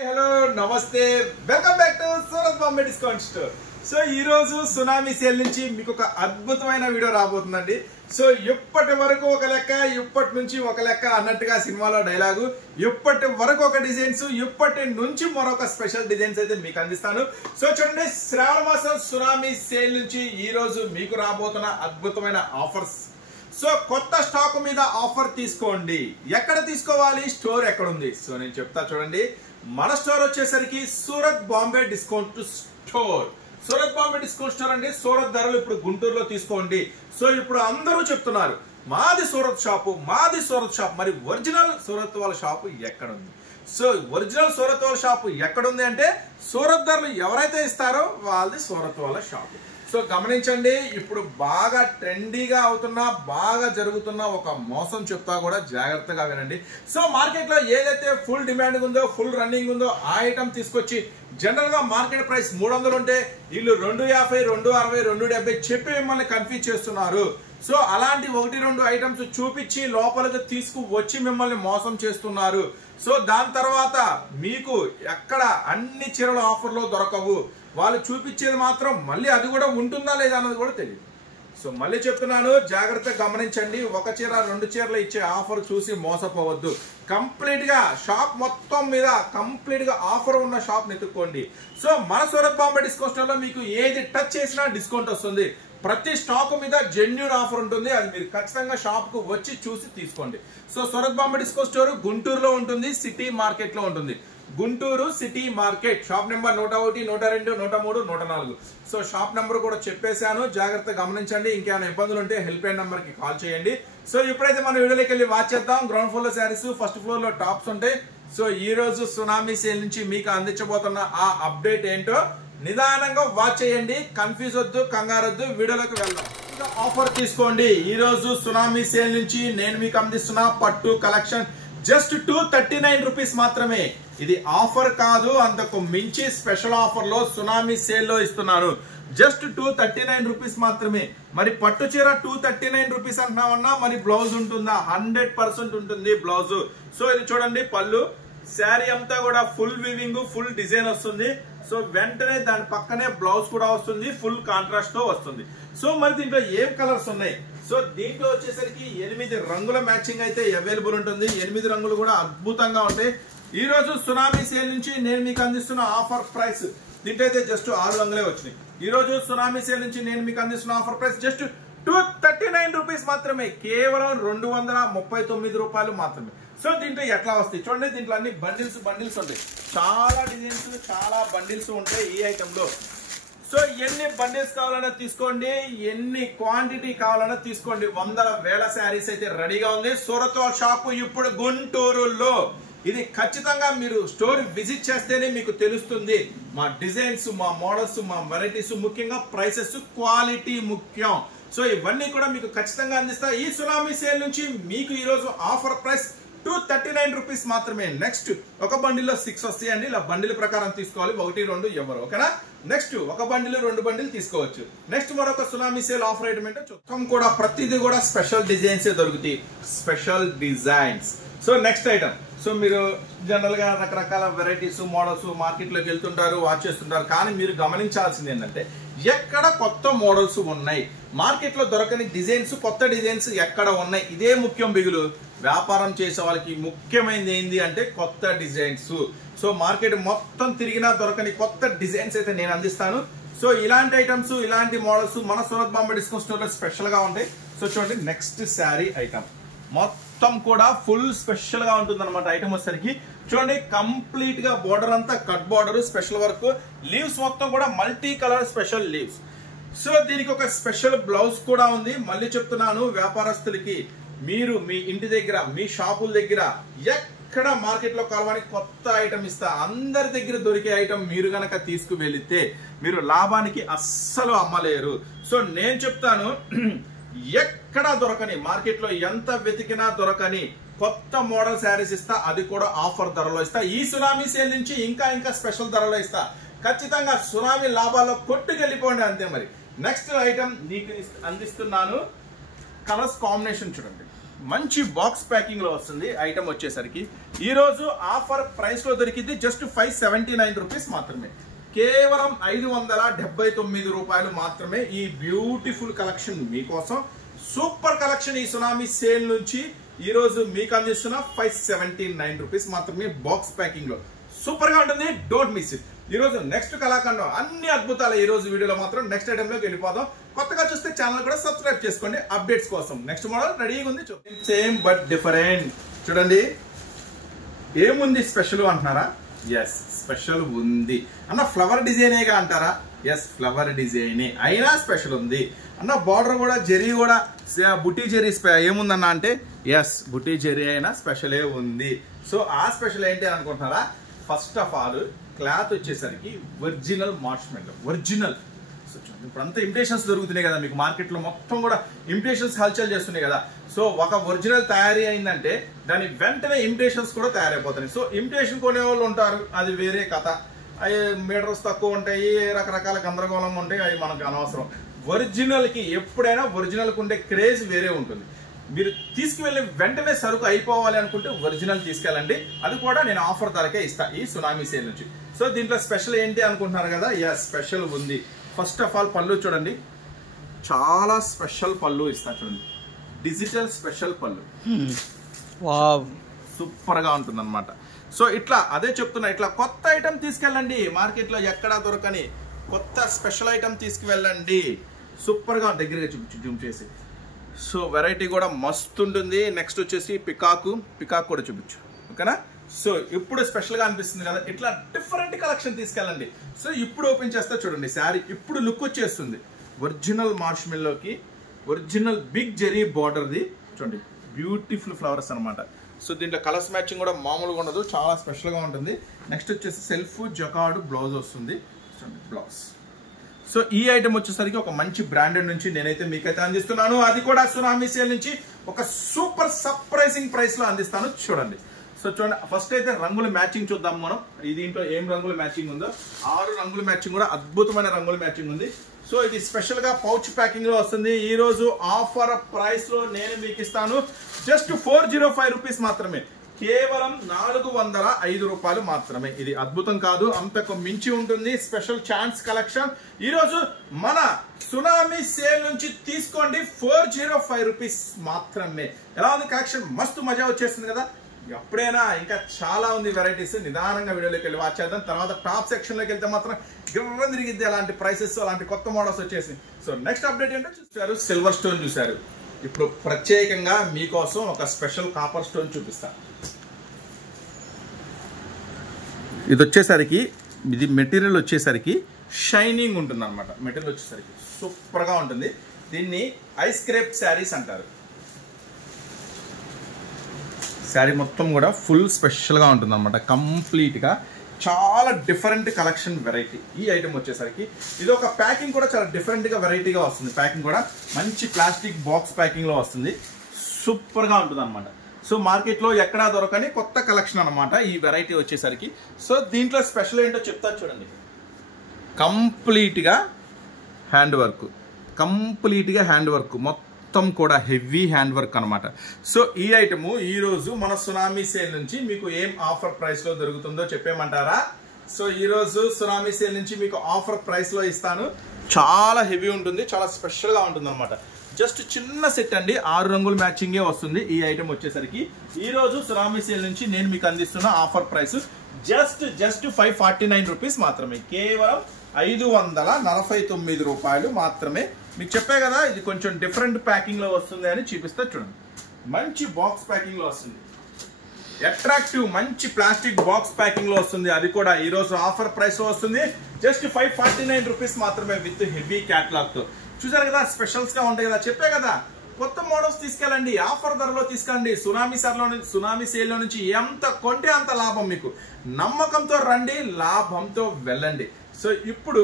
Hello నమస్తే welcome back to Surat Bombay discount store. So ఈ రోజు సునామీ సేల్ నుంచి మీకు ఒక అద్భుతమైన వీడియో రాబోతుందండి. సో ఇప్పటి వరకు ఒక లెక్క, ఇప్పటి నుంచి ఒక లెక్క అన్నట్టుగా సినిమాలో డైలాగు. ఇప్పటి వరకు ఒక డిజైన్స్, ఇప్పటి నుంచి మరొక స్పెషల్ డిజైన్స్ అయితే మీకు అందిస్తాను. సో చూడండి, శ్రావణ మాసం సునామీ సేల్ నుంచి ఈ రోజు మీకు రాబోతున్న అద్భుతమైన ఆఫర్స్. సో కొత్త స్టాక్ మీద ఆఫర్ తీసుకోండి. ఎక్కడ తీసుకోవాలి, స్టోర్ ఎక్కడ ఉంది? సో నేను చెప్తా చూడండి. మన స్టోర్ వచ్చేసరికి Surat Bombay discount store. Surat Bombay discount store అండి. సూరత్ ధరలు ఇప్పుడు గుంటూరులో తీసుకోండి. సో ఇప్పుడు అందరూ చెప్తున్నారు మాది సూరత్ షాపు, మాది సూరత్ షాప్. మరి ఒరిజినల్ సూరత్ వాళ్ళ షాపు ఎక్కడ ఉంది? సో ఒరిజినల్ సూరత్ వాళ్ళ షాపు ఎక్కడుంది అంటే సూరత్ ధరలు ఎవరైతే ఇస్తారో వాళ్ళది సూరత్ వాళ్ళ షాపు. సో గమనించండి, ఇప్పుడు బాగా ట్రెండీగా అవుతున్నా, బాగా జరుగుతున్న ఒక మోసం చెప్తా కూడా జాగ్రత్తగా వినండి. సో మార్కెట్ లో ఏదైతే ఫుల్ డిమాండ్ ఉందో, ఫుల్ రన్నింగ్ ఉందో ఆ ఐటమ్ తీసుకొచ్చి జనరల్ గా మార్కెట్ ప్రైస్ 300 ఉంటే వీళ్ళు 250, 260, 270 చెప్పి మిమ్మల్ని కన్ఫ్యూజ్ చేస్తున్నారు. సో అలాంటి 1-2 ఐటమ్స్ చూపించి లోపలికి తీసుకువచ్చి మిమ్మల్ని మోసం చేస్తున్నారు. సో దాని తర్వాత మీకు ఎక్కడ అన్ని చీరల ఆఫర్లో దొరకవు. వాళ్ళు చూపించేది మాత్రం మళ్ళీ అది కూడా ఉంటుందా లేదా అన్నది కూడా తెలియదు. సో మళ్ళీ చెప్తున్నాను, జాగ్రత్తగా గమనించండి. ఒక చీర 2 చీరలు ఇచ్చే ఆఫర్ చూసి మోసపోవద్దు. కంప్లీట్ గా షాప్ మొత్తం మీద కంప్లీట్ గా ఆఫర్ ఉన్న షాప్ నెత్తుక్కోండి. సో మన సూరత్ బాంబే డిస్కౌంట్ స్టోర్ లో మీకు ఏది టచ్ చేసినా డిస్కౌంట్ వస్తుంది. ప్రతి స్టాక్ మీద జెన్యూన్ ఆఫర్ ఉంటుంది. అది మీరు ఖచ్చితంగా షాప్ కు వచ్చి చూసి తీసుకోండి. So Surat Bombay discount store గుంటూరులో ఉంటుంది, సిటీ మార్కెట్ లో ఉంటుంది. Guntur city market, shop number 101, 102, 103, 104. So shop number కూడా చెప్పేశాను, జాగ్రత్తగా గమనించండి. ఇంకేమైనా ఇబ్బందులు ఉంటే హెల్ప్ లైన్ నెంబర్ కి కాల్ చేయండి. సో ఇప్పుడైతే మన వీడియోలోకి వెళ్ళి వాచ్ చేద్దాం. గ్రౌండ్ ఫ్లోర్ లో శారీస్, ఫస్ట్ ఫ్లోర్ లో టాప్స్ ఉంటాయి. సో ఈ రోజు సునామీ సేల్ నుంచి మీకు అందించబోతున్న ఆ అప్డేట్ ఏంటో నిదానంగా వాచ్ చేయండి. కన్ఫ్యూజ్ వద్దు, కంగారొద్దు. వీడియోలోకి వెళ్దాం. ఆఫర్ తీసుకోండి. ఈ రోజు సునామీ సేల్ నుంచి నేను మీకు అందిస్తున్న పట్టు కలెక్షన్ జస్ట్ 239 రూపీస్ మాత్రమే. ఇది ఆఫర్ కాదు, అంతకు మించి స్పెషల్ ఆఫర్ లో సునామీ సేల్ లో ఇస్తున్నాను. జస్ట్ 239 రూపీస్ మాత్రమే. మరి పట్టు చీర 239 రూపీస్ అంటున్నామన్నా, మరి బ్లౌజ్ ఉంటుందా? 100% ఉంటుంది బ్లౌజ్. సో ఇది చూడండి, పళ్ళు శారీ అంతా కూడా ఫుల్ వీవింగ్, ఫుల్ డిజైన్ వస్తుంది. సో వెంటనే దాని పక్కనే బ్లౌజ్ కూడా వస్తుంది, ఫుల్ కాంట్రాస్ట్ తో వస్తుంది. సో మరి దీంట్లో ఏం కలర్స్ ఉన్నాయి? సో దీంట్లో వచ్చేసరికి 8 రంగుల మ్యాచింగ్ అయితే అవైలబుల్ ఉంటుంది. 8 రంగులు కూడా అద్భుతంగా ఉంటాయి. ఈ రోజు సునామీ సేల్ నుంచి నేను మీకు అందిస్తున్న ఆఫర్ ప్రైస్ దీంట్లో అయితే జస్ట్ 6 రంగులే వచ్చినాయి. ఈ రోజు సునామీ సేల్ నుంచి నేను మీకు అందిస్తున్న ఆఫర్ ప్రైస్ జస్ట్ 239 రూపీస్ మాత్రమే. కేవలం 239 రూపాయలు మాత్రమే. సో దీంట్లో ఎట్లా వస్తాయి చూడండి. దీంట్లో అన్ని బండిల్స్ ఉంటాయి. చాలా డిజైన్స్, చాలా బండిల్స్ ఉంటాయి ఈ ఐటమ్ లో. సో ఎన్ని బండిల్స్ కావాలన్నా తీసుకోండి, ఎన్ని క్వాంటిటీ కావాలన్నా తీసుకోండి. 100,000 శారీస్ అయితే రెడీగా ఉంది. సూరత్ షాపు ఇప్పుడు గుంటూరులో. ఇది ఖచ్చితంగా మీరు స్టోర్ విజిట్ చేస్తేనే మీకు తెలుస్తుంది. మా డిజైన్స్, మా మోడల్స్, మా వెరైటీస్, ముఖ్యంగా ప్రైసెస్, క్వాలిటీ ముఖ్యం. సో ఇవన్నీ కూడా మీకు ఖచ్చితంగా అందిస్తా. ఈ సునామీ సేల్ నుంచి మీకు ఈ రోజు ఆఫర్ ప్రైస్ 239 రూపీస్ మాత్రమే. నెక్స్ట్ ఒక బండిల్లో 6 వస్తాయండి. ఇలా బండిల్ ప్రకారం తీసుకోవాలి. 1, 2 ఎవరు, ఓకేనా? నెక్స్ట్ ఒక బండిల్ 2 బండిల్ తీసుకోవచ్చు. నెక్స్ట్ మరొక సునామీ సేల్ ఆఫర్ ఐటమ్ ఏంటో మొత్తం కూడా ప్రతిదీ కూడా స్పెషల్ డిజైన్స్ దొరుకుతాయి. Special designs. So next item. So మీరు జనరల్ గా రకరకాల వెరైటీస్, మోడల్స్ మార్కెట్ లోకి వెళ్తుంటారు, వాచ్ చేస్తుంటారు. కానీ మీరు గమనించాల్సింది ఏంటంటే ఎక్కడ కొత్త మోడల్స్ ఉన్నాయి, మార్కెట్ లో దొరకని డిజైన్స్, కొత్త డిజైన్స్ ఎక్కడ ఉన్నాయి. ఇదే ముఖ్యం బిగులు. వ్యాపారం చేసే వాళ్ళకి ముఖ్యమైనది ఏంది అంటే కొత్త డిజైన్స్. సో మార్కెట్ మొత్తం తిరిగినా దొరకని కొత్త డిజైన్స్ అయితే నేను అందిస్తాను. సో ఇలాంటి ఐటమ్స్, ఇలాంటి మోడల్స్ మన సూరత్ బాంబే డిస్కౌంట్ స్టోర్ లో స్పెషల్ గా ఉంటాయి. సో చూడండి, నెక్స్ట్ శారీ ఐటమ్ మొత్తం కూడా ఫుల్ స్పెషల్ గా ఉంటుంది అనమాట. ఐటమ్ వచ్చేసరికి చూడండి, కంప్లీట్ గా బోర్డర్ అంతా cut border, special work, leaves మొత్తం కూడా multi colour special leaves. So దీనికి ఒక స్పెషల్ బ్లౌజ్ కూడా ఉంది. మళ్ళీ చెప్తున్నాను, వ్యాపారస్తులకి మీరు మీ ఇంటి దగ్గర, మీ షాపుల దగ్గర ఎక్కడ మార్కెట్ లో కావాలని కొత్త ఐటమ్ ఇస్తా. అందరి దగ్గర దొరికే ఐటమ్ మీరు గనక తీసుకువెళితే మీరు లాభానికి అస్సలు అమ్మలేరు. సో నేను చెప్తాను, ఎక్కడా దొరకని, మార్కెట్ లో ఎంత వెతికినా దొరకని కొత్త మోడల్ శారీస్ ఇస్తా. అది కూడా ఆఫర్ ధరలో ఇస్తా. ఈ సునామీ సేల్ నుంచి ఇంకా స్పెషల్ ధరలో ఇస్తా. ఖచ్చితంగా సునామీ లాభాల్లో కొట్టుకెళ్ళిపోండి అంతే. మరి నెక్స్ట్ ఐటమ్ నీకు అందిస్తున్నాను. కలర్స్ కాంబినేషన్ చూడండి, మంచి బాక్స్ ప్యాకింగ్ లో వస్తుంది ఐటమ్ వచ్చేసరికి. ఈ రోజు ఆఫర్ ప్రైస్ లో దొరికింది జస్ట్ 579 రూపీస్ మాత్రమే, కేవలం 579 రూపాయలు మాత్రమే. ఈ బ్యూటిఫుల్ కలెక్షన్ మీకోసం, సూపర్ కలెక్షన్ ఈ సునామీ సేల్ నుంచి ఈ రోజు మీకు అందిస్తున్న 579 రూపీస్ మాత్రమే బాక్స్ ప్యాకింగ్ లో. సూపర్ గా ఉంటుంది, డోంట్ మిస్ ఇట్. ఈ రోజు నెక్స్ట్ కళాఖండం అన్ని అద్భుతాలు ఈ రోజు వీడియోలో మాత్రం. నెక్స్ట్ ఐటమ్ లోకి వెళ్ళిపోదాం. కొత్తగా చూస్తే ఛానల్ కూడా సబ్స్క్రైబ్ చేసుకోండి అప్డేట్స్ కోసం. నెక్స్ట్ మోడల్ రెడీగా ఉంది, సేమ్ బట్ డిఫరెంట్. చూడండి ఏముంది స్పెషల్ అంటున్నారా? ఎస్, స్పెషల్ ఉంది అన్న. ఫ్లవర్ డిజైనేగా అంటారా? ఎస్, ఫ్లవర్ డిజైనే అయినా స్పెషల్ ఉంది అన్న. బార్డర్ కూడా జెరీ కూడా బుటీ జెరీ ఏముందన్న అంటే ఎస్, బుటీ జెరీ అయినా స్పెషలే ఉంది. సో ఆ స్పెషల్ ఏంటి అని అనుకుంటున్నారా? ఫస్ట్ ఆఫ్ ఆల్ క్లాత్ వచ్చేసరికి ఒరిజినల్ మార్ష్మెల్లో, ఒరిజినల్. ఇప్పుడు అంతా ఇమిటేషన్స్ దొరుకుతున్నాయి కదా మీకు మార్కెట్ లో, మొత్తం కూడా ఇమిటేషన్స్ హల్చల్ చేస్తున్నాయి కదా. సో ఒక ఒరిజినల్ తయారీ అయిందంటే దాని వెంటనే ఇమిటేషన్స్ కూడా తయారైపోతున్నాయి. సో ఇమిటేషన్ కొనే వాళ్ళు ఉంటారు, అది వేరే కథ. అవి మీటర్స్ తక్కువ ఉంటాయి, రకరకాల గందరగోళం ఉంటాయి, అవి మనకు అనవసరం. ఒరిజినల్ కి ఎప్పుడైనా ఒరిజినల్ కు ఉండే క్రేజ్ వేరే ఉంటుంది. మీరు తీసుకువెళ్ళి వెంటనే సరుకు అయిపోవాలి అనుకుంటే ఒరిజినల్ తీసుకెళ్ళండి, అది కూడా నేను ఆఫర్ ధరకే ఇస్తా ఈ సునామీ సేల్ నుంచి. సో దీంట్లో స్పెషల్ ఏంటి అనుకుంటున్నారు కదా? ఎస్, స్పెషల్ ఉంది. ఫస్ట్ ఆఫ్ ఆల్ పళ్ళు చూడండి, చాలా స్పెషల్ పళ్ళు ఇస్తా చూడండి, డిజిటల్ స్పెషల్ పళ్ళు. వావ్, సూపర్ గా ఉంటుంది అనమాట. సో ఇట్లా అదే చెప్తున్నా, ఇట్లా కొత్త ఐటమ్ తీసుకెళ్ళండి, మార్కెట్ లో ఎక్కడా దొరకని కొత్త స్పెషల్ ఐటమ్ తీసుకువెళ్ళండి. సూపర్ గా దగ్గరగా చూపించు, జూమ్ చేసి. సో వెరైటీ కూడా మస్తు ఉంటుంది. నెక్స్ట్ వచ్చేసి పికాక్ కూడా చూపించు, ఓకేనా? సో ఇప్పుడు స్పెషల్ గా అనిపిస్తుంది కదా, ఇట్లా డిఫరెంట్ కలెక్షన్ తీసుకెళ్ళండి. సో ఇప్పుడు ఓపెన్ చేస్తే చూడండి, శారీ ఇప్పుడు లుక్ వచ్చేస్తుంది. ఒరిజినల్ మార్ష్మెల్లోకి ఒరిజినల్ బిగ్ జెరీ బార్డర్ది చూడండి, బ్యూటిఫుల్ ఫ్లవర్స్ అనమాట. సో దీంట్లో కలర్స్ మ్యాచింగ్ కూడా మామూలుగా ఉండదు, చాలా స్పెషల్ గా ఉంటుంది. నెక్స్ట్ వచ్చేసి సెల్ఫ్ జకార్డ్ బ్లౌజ్ వస్తుంది చూడండి, బ్లౌజ్. సో ఈ ఐటమ్ వచ్చేసరికి ఒక మంచి బ్రాండెడ్ నుంచి నేనైతే మీకైతే అందిస్తున్నాను, అది కూడా సునామీ సేల్ నుంచి ఒక సూపర్ సర్ప్రైజింగ్ ప్రైస్ లో అందిస్తాను. చూడండి, సో చూడండి, ఫస్ట్ అయితే రంగుల మ్యాచింగ్ చూద్దాం మనం. దీంట్లో ఏం రంగుల మ్యాచింగ్ ఉందో, 6 రంగుల మ్యాచింగ్ కూడా అద్భుతమైన రంగుల మ్యాచింగ్ ఉంది. సో ఇది స్పెషల్ గా పౌచ్ ప్యాకింగ్ లో వస్తుంది. ఈ రోజు ఆఫర్ ప్రైస్ లో నేను మీకు ఇస్తాను జస్ట్ 405 రూపీస్ మాత్రమే, కేవలం 405 రూపాయలు మాత్రమే. ఇది అద్భుతం కాదు, అంతకు మించి ఉంటుంది. స్పెషల్ ఛాన్స్ కలెక్షన్ ఈ రోజు మన సునామీ సేల్ నుంచి తీసుకోండి, 405 రూపీస్ మాత్రమే. ఎలా ఉంది కలెక్షన్? మస్తు మజా వచ్చేస్తుంది కదా. ఎప్పుడైనా ఇంకా చాలా ఉంది వెరైటీస్. నిదానంగా వీడియోలోకి వెళ్ళి వాచ్ చేద్దాం. తర్వాత టాప్ సెక్షన్ లోకి వెళ్తే మాత్రం గిర్రం తిరిగిద్ది అలాంటి ప్రైసెస్, అలాంటి కొత్త మోడల్స్ వచ్చేసి. సో నెక్స్ట్ అప్డేట్ ఏంటో చూసారు, సిల్వర్ స్టోన్ చూసారు. ఇప్పుడు ప్రత్యేకంగా మీకోసం ఒక స్పెషల్ కాపర్ స్టోన్ చూపిస్తా. ఇది వచ్చేసరికి, ఇది మెటీరియల్ వచ్చేసరికి షైనింగ్ ఉంటుంది అనమాట. మెటీరియల్ వచ్చేసరికి సూపర్ గా ఉంటుంది. దీన్ని ఐస్ క్రేప్ శారీస్ అంటారు. శారీ మొత్తం కూడా ఫుల్ స్పెషల్ గా ఉంటుంది అనమాట, కంప్లీట్ గా. చాలా డిఫరెంట్ కలెక్షన్ వెరైటీ ఈ ఐటమ్ వచ్చేసరికి. ఇది ఒక ప్యాకింగ్ కూడా చాలా డిఫరెంట్ గా వెరైటీగా వస్తుంది. ప్యాకింగ్ కూడా మంచి ప్లాస్టిక్ బాక్స్ ప్యాకింగ్ లో వస్తుంది, సూపర్ గా ఉంటుంది అనమాట. సో మార్కెట్ లో ఎక్కడా దొరకని కొత్త కలెక్షన్ అనమాట ఈ వెరైటీ వచ్చేసరికి. సో దీంట్లో స్పెషల్ ఏంటో చెప్తా చూడండి. కంప్లీట్ గా హ్యాండ్ వర్క్, కంప్లీట్ గా హ్యాండ్ వర్క్, మొత్తం కూడా హెవీ హ్యాండ్ వర్క్ అనమాట. సో ఈ ఐటమ్ ఈ రోజు మన సునామీ సేల్ నుంచి మీకు ఏం ఆఫర్ ప్రైస్ లో దొరుకుతుందో చెప్పేమంటారా? సో ఈ రోజు సునామీ సేల్ నుంచి మీకు ఆఫర్ ప్రైస్ లో ఇస్తాను. చాలా హెవీ ఉంటుంది, చాలా స్పెషల్ గా ఉంటుంది అనమాట. జస్ట్ చిన్న సెట్ అండి, 6 రంగుల మ్యాచింగే వస్తుంది ఈ ఐటమ్ వచ్చేసరికి. ఈ రోజు సునామీ సేల్ నుంచి నేను మీకు అందిస్తున్న ఆఫర్ ప్రైస్ జస్ట్ 549 రూపీస్ మాత్రమే, కేవలం 549 రూపాయలు మాత్రమే. మీకు చెప్పే కదా, ఇది కొంచెం డిఫరెంట్ ప్యాకింగ్ లో వస్తుంది అని చూపిస్తా చూడండి. మంచి బాక్స్ ప్యాకింగ్ లో వస్తుంది, అట్రాక్టివ్ మంచి ప్లాస్టిక్ బాక్స్ ప్యాకింగ్ లో వస్తుంది. అది కూడా ఈ రోజు ఆఫర్ ప్రైస్ లో వస్తుంది జస్ట్ 549 రూపీస్ మాత్రమే, విత్ హెవీ క్యాటలాగ్ తో. చూసారు కదా, స్పెషల్స్ గా ఉంటాయి కదా, చెప్పే కదా, కొత్త మోడల్స్ తీసుకెళ్ళండి, ఆఫర్ ధరలో తీసుకెళ్ళండి. సునామీ సేల్ లో నుంచి ఎంత కొంటే అంత లాభం మీకు. నమ్మకంతో రండి, లాభంతో వెళ్ళండి. సో ఇప్పుడు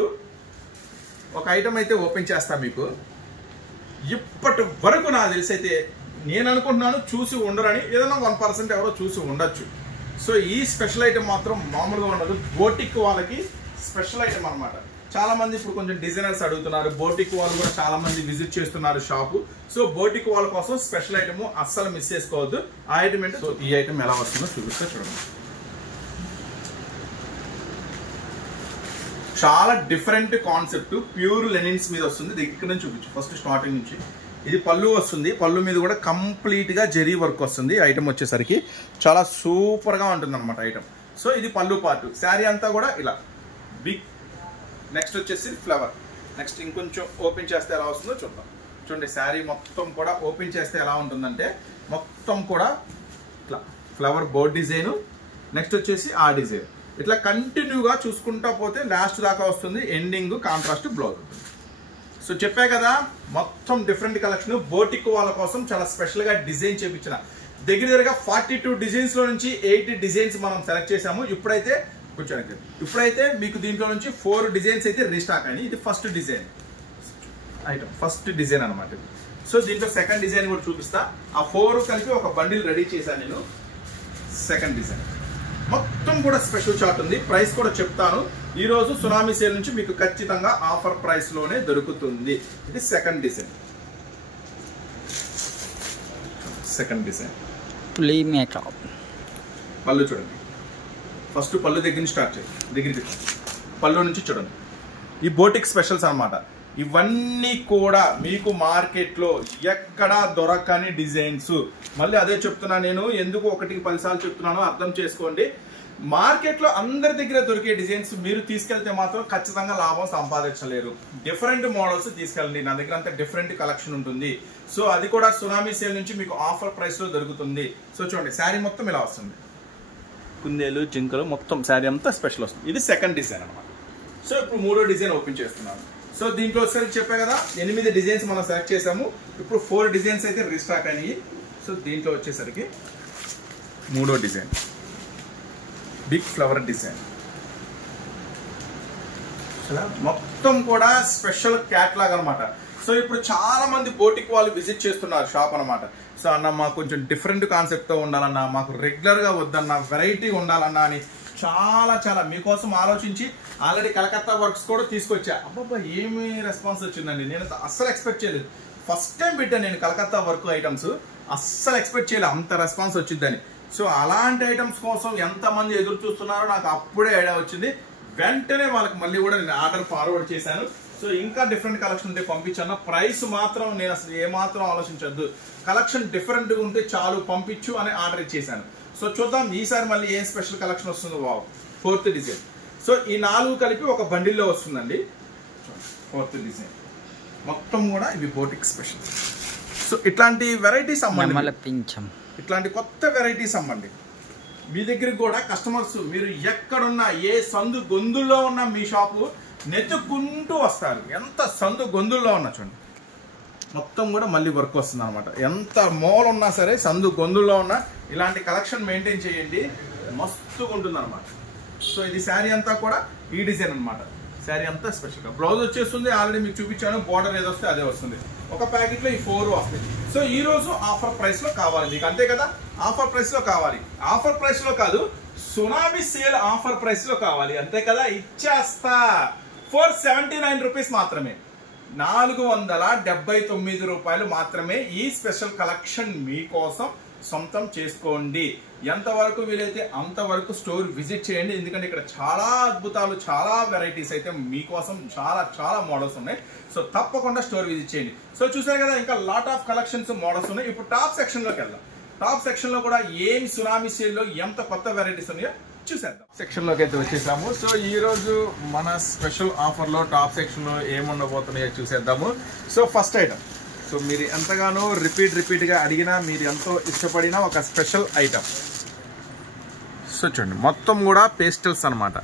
ఒక ఐటమ్ అయితే ఓపెన్ చేస్తా మీకు. ఇప్పటి వరకు నాకు తెలిసి అయితే నేను అనుకుంటున్నాను చూసి ఉండరని, ఏదైనా 1% ఎవరో చూసి ఉండొచ్చు. సో ఈ స్పెషల్ ఐటమ్ మాత్రం మామూలుగా ఉండదు, బోటిక్ వాళ్ళకి స్పెషల్ ఐటమ్ అనమాట. చాలా మంది ఇప్పుడు కొంచెం డిజైనర్స్ అడుగుతున్నారు, బోటిక్ వాళ్ళు కూడా చాలా మంది విజిట్ చేస్తున్నారు షాపు. సో బోటిక్ వాళ్ళ కోసం స్పెషల్ ఐటమ్ అస్సలు మిస్ చేసుకోవద్దు. ఆ ఐటమ్ ఏంటో ఈ ఐటమ్ ఎలా వస్తుందో చూపిస్తా చూడండి. చాలా డిఫరెంట్ కాన్సెప్ట్, ప్యూర్ లెనిన్స్ మీద వస్తుంది. ఇక్కడ నుంచి చూపించు ఫస్ట్ స్టార్టింగ్ నుంచి. ఇది పళ్ళు వస్తుంది, పళ్ళు మీద కూడా కంప్లీట్ గా జరీ వర్క్ వస్తుంది. ఐటమ్ వచ్చేసరికి చాలా సూపర్ గా ఉంటుంది అనమాట ఐటమ్. సో ఇది పళ్ళు పార్ట్, శారీ అంతా కూడా ఇలా బిగ్. నెక్స్ట్ వచ్చేసి ఫ్లవర్. నెక్స్ట్ ఇంకొంచెం ఓపెన్ చేస్తే ఎలా వస్తుందో చూద్దాం. చూడండి శారీ మొత్తం కూడా ఓపెన్ చేస్తే ఎలా ఉంటుందంటే మొత్తం కూడా ఇట్లా ఫ్లవర్ బోర్డ్ డిజైన్, నెక్స్ట్ వచ్చేసి ఆ డిజైన్ ఇట్లా కంటిన్యూగా చూసుకుంటా పోతే లాస్ట్ దాకా వస్తుంది. ఎండింగ్ కాంట్రాస్ట్ బ్లౌజ్ ఉంటుంది. సో చెప్పా కదా మొత్తం డిఫరెంట్ కలెక్షన్ బోటిక్ వాళ్ళ కోసం చాలా స్పెషల్ గా డిజైన్ చేయించిన. దగ్గరగా 42 డిజైన్స్ లో నుంచి 8 డిజైన్స్ మనం సెలెక్ట్ చేసాము. ఇప్పుడైతే మీకు దీంట్లో నుంచి 4 డిజైన్స్ అయితే రీస్టాక్ అయినాయి. ఇది first design item, first design అనమాట. సో దీంట్లో సెకండ్ డిజైన్ కూడా చూపిస్తా. ఆ 4 కలిపి ఒక బండిల్ రెడీ చేశాను నేను. సెకండ్ డిజైన్ మొత్తం కూడా స్పెషల్ చార్ట్ ఉంది. ప్రైస్ కూడా చెప్తాను. ఈ రోజు సునామీ సేల్ నుంచి మీకు ఖచ్చితంగా ఆఫర్ ప్రైస్ లోనే దొరుకుతుంది. ఇది సెకండ్ డిజైన్. సెకండ్ డిజైన్ పళ్ళు చూడండి. ఫస్ట్ పళ్ళు దగ్గర నుంచి స్టార్ట్ చేయండి. దగ్గరికి పళ్ళు నుంచి చూడండి. ఈ బోటిక్ స్పెషల్స్ అన్నమాట. ఇవన్నీ కూడా మీకు మార్కెట్లో ఎక్కడా దొరకని డిజైన్స్. మళ్ళీ అదే చెప్తున్నా నేను, ఎందుకు 1కి 10 సార్లు చెప్తున్నానో అర్థం చేసుకోండి. మార్కెట్లో అందరి దగ్గర దొరికే డిజైన్స్ మీరు తీసుకెళ్తే మాత్రం ఖచ్చితంగా లాభం సంపాదించలేరు. డిఫరెంట్ మోడల్స్ తీసుకెళ్ళండి. నా దగ్గర అంతా డిఫరెంట్ కలెక్షన్ ఉంటుంది. సో అది కూడా సునామీ సేల్ నుంచి మీకు ఆఫర్ ప్రైస్ లో దొరుకుతుంది. సో చూడండి శారీ మొత్తం ఇలా వస్తుంది. కుందేలు జింకలు మొత్తం శారీ అంతా స్పెషల్ వస్తుంది. ఇది సెకండ్ డిజైన్ అనమాట. సో ఇప్పుడు 3వ డిజైన్ ఓపెన్ చేస్తున్నాను. సో దీంట్లో వచ్చేసరికి చెప్పా కదా 8 డిజైన్స్ మనం సెలెక్ట్ చేసాము. ఇప్పుడు 4 డిజైన్స్ అయితే రీస్టాక్ అయినాయి. సో దీంట్లో వచ్చేసరికి 3వ డిజైన్ బిగ్ ఫ్లవర్ డిజైన్. మొత్తం కూడా స్పెషల్ క్యాట్లాగ్ అనమాట. సో ఇప్పుడు చాలా మంది బోటిక్ వాళ్ళు విజిట్ చేస్తున్నారు షాప్ అనమాట. సో అన్న మాకు కొంచెం డిఫరెంట్ కాన్సెప్ట్ తో ఉండాలన్నా, మాకు రెగ్యులర్ గా వద్దన్నా, వెరైటీ ఉండాలన్నా అని చాలా మీకోసం ఆలోచించి ఆల్రెడీ కలకత్తా వర్క్స్ కూడా తీసుకొచ్చా. అబ్బాబ్బా ఏమి రెస్పాన్స్ వచ్చిందండి. నేను అస్సలు ఎక్స్పెక్ట్ చేయలేదు. ఫస్ట్ టైం పెట్టాను నేను కలకత్తా వర్క్ ఐటమ్స్. అస్సలు ఎక్స్పెక్ట్ చేయలేదు అంత రెస్పాన్స్ వచ్చిందని. సో అలాంటి ఐటమ్స్ కోసం ఎంతమంది ఎదురు చూస్తున్నారో నాకు అప్పుడే ఐడియా వచ్చింది. వెంటనే వాళ్ళకి మళ్ళీ కూడా నేను ఆర్డర్ ఫార్వర్డ్ చేశాను. సో ఇంకా డిఫరెంట్ కలెక్షన్ ఉంటే పంపించాను. ప్రైస్ మాత్రం నేను అసలు ఏమాత్రం ఆలోచించద్దు. కలెక్షన్ డిఫరెంట్గా ఉంటే చాలు పంపించు అని ఆర్డర్ ఇచ్చేసాను. సో చూద్దాం ఈసారి మళ్ళీ ఏం స్పెషల్ కలెక్షన్ వస్తుందో. Wow, 4th design. సో ఈ 4 కలిపి ఒక బండిల్లో వస్తుందండి. 4th డిజైన్ మొత్తం కూడా ఇవి బోటిక్ స్పెషల్. సో ఇట్లాంటి వెరైటీస్ అమ్మండి, ఇట్లాంటి కొత్త వెరైటీస్ అమ్మండి. మీ దగ్గరికి కూడా కస్టమర్స్ మీరు ఎక్కడున్నా ఏ సందు గొంతుల్లో ఉన్నా మీ షాపు నెత్తుకుంటూ వస్తారు. ఎంత సందు గొంతుల్లో ఉన్నా చూడండి మొత్తం కూడా మళ్ళీ వర్క్ వస్తుంది అనమాట. ఎంత మోల్ ఉన్నా సరే సందు గొంతుల్లో ఉన్నా ఇలాంటి కలెక్షన్ మెయింటైన్ చేయండి, మస్తుగా ఉంటుంది అనమాట. సో ఇది శారీ అంతా కూడా ఈ డిజైన్ అనమాట. శారీ అంతా స్పెషల్గా బ్లౌజ్ వచ్చేస్తుంది. ఆల్రెడీ మీకు చూపించాను. బార్డర్ ఏదో వస్తే అదే వస్తుంది. ఒక ప్యాకెట్లో ఈ 4 వస్తాయి. సో ఈ రోజు ఆఫర్ ప్రైస్ లో కావాలి మీకు, అంతే కదా. ఆఫర్ ప్రైస్ లో కావాలి, ఆఫర్ ప్రైస్ లో కాదు, సునామీ సేల్ ఆఫర్ ప్రైస్ లో కావాలి, అంతే కదా. ఇచ్చేస్తా. 479 రూపీస్ మాత్రమే, 479 రూపాయలు మాత్రమే. ఈ స్పెషల్ కలెక్షన్ మీకోసం సొంతం చేసుకోండి. ఎంతవరకు వీలైతే అంతవరకు స్టోర్ విజిట్ చేయండి. ఎందుకంటే ఇక్కడ చాలా అద్భుతాలు, చాలా వెరైటీస్ అయితే మీకోసం చాలా మోడల్స్ ఉన్నాయి. సో తప్పకుండా స్టోర్ విజిట్ చేయండి. సో చూసారు కదా ఇంకా లాట్ ఆఫ్ కలెక్షన్స్ మోడల్స్ ఉన్నాయి. ఇప్పుడు టాప్ సెక్షన్ లోకి వెళ్దాం. టాప్ సెక్షన్ లో కూడా ఏం సునామీ సేల్ లో ఎంత కొత్త వెరైటీస్ ఉన్నాయో చూసేద్దాం. సెక్షన్ లోకి అయితే వచ్చేసాము. సో ఈ రోజు మన స్పెషల్ ఆఫర్ లో టాప్ సెక్షన్ లో ఏముండబోతున్నాయో చూసేద్దాము. సో ఫస్ట్ ఐటమ్, సో మీరు ఎంతగానో రిపీట్ గా అడిగినా, మీరు ఎంతో ఇష్టపడిన ఒక స్పెషల్ ఐటమ్. సో చూడండి మొత్తం కూడా పేస్టల్స్ అనమాట.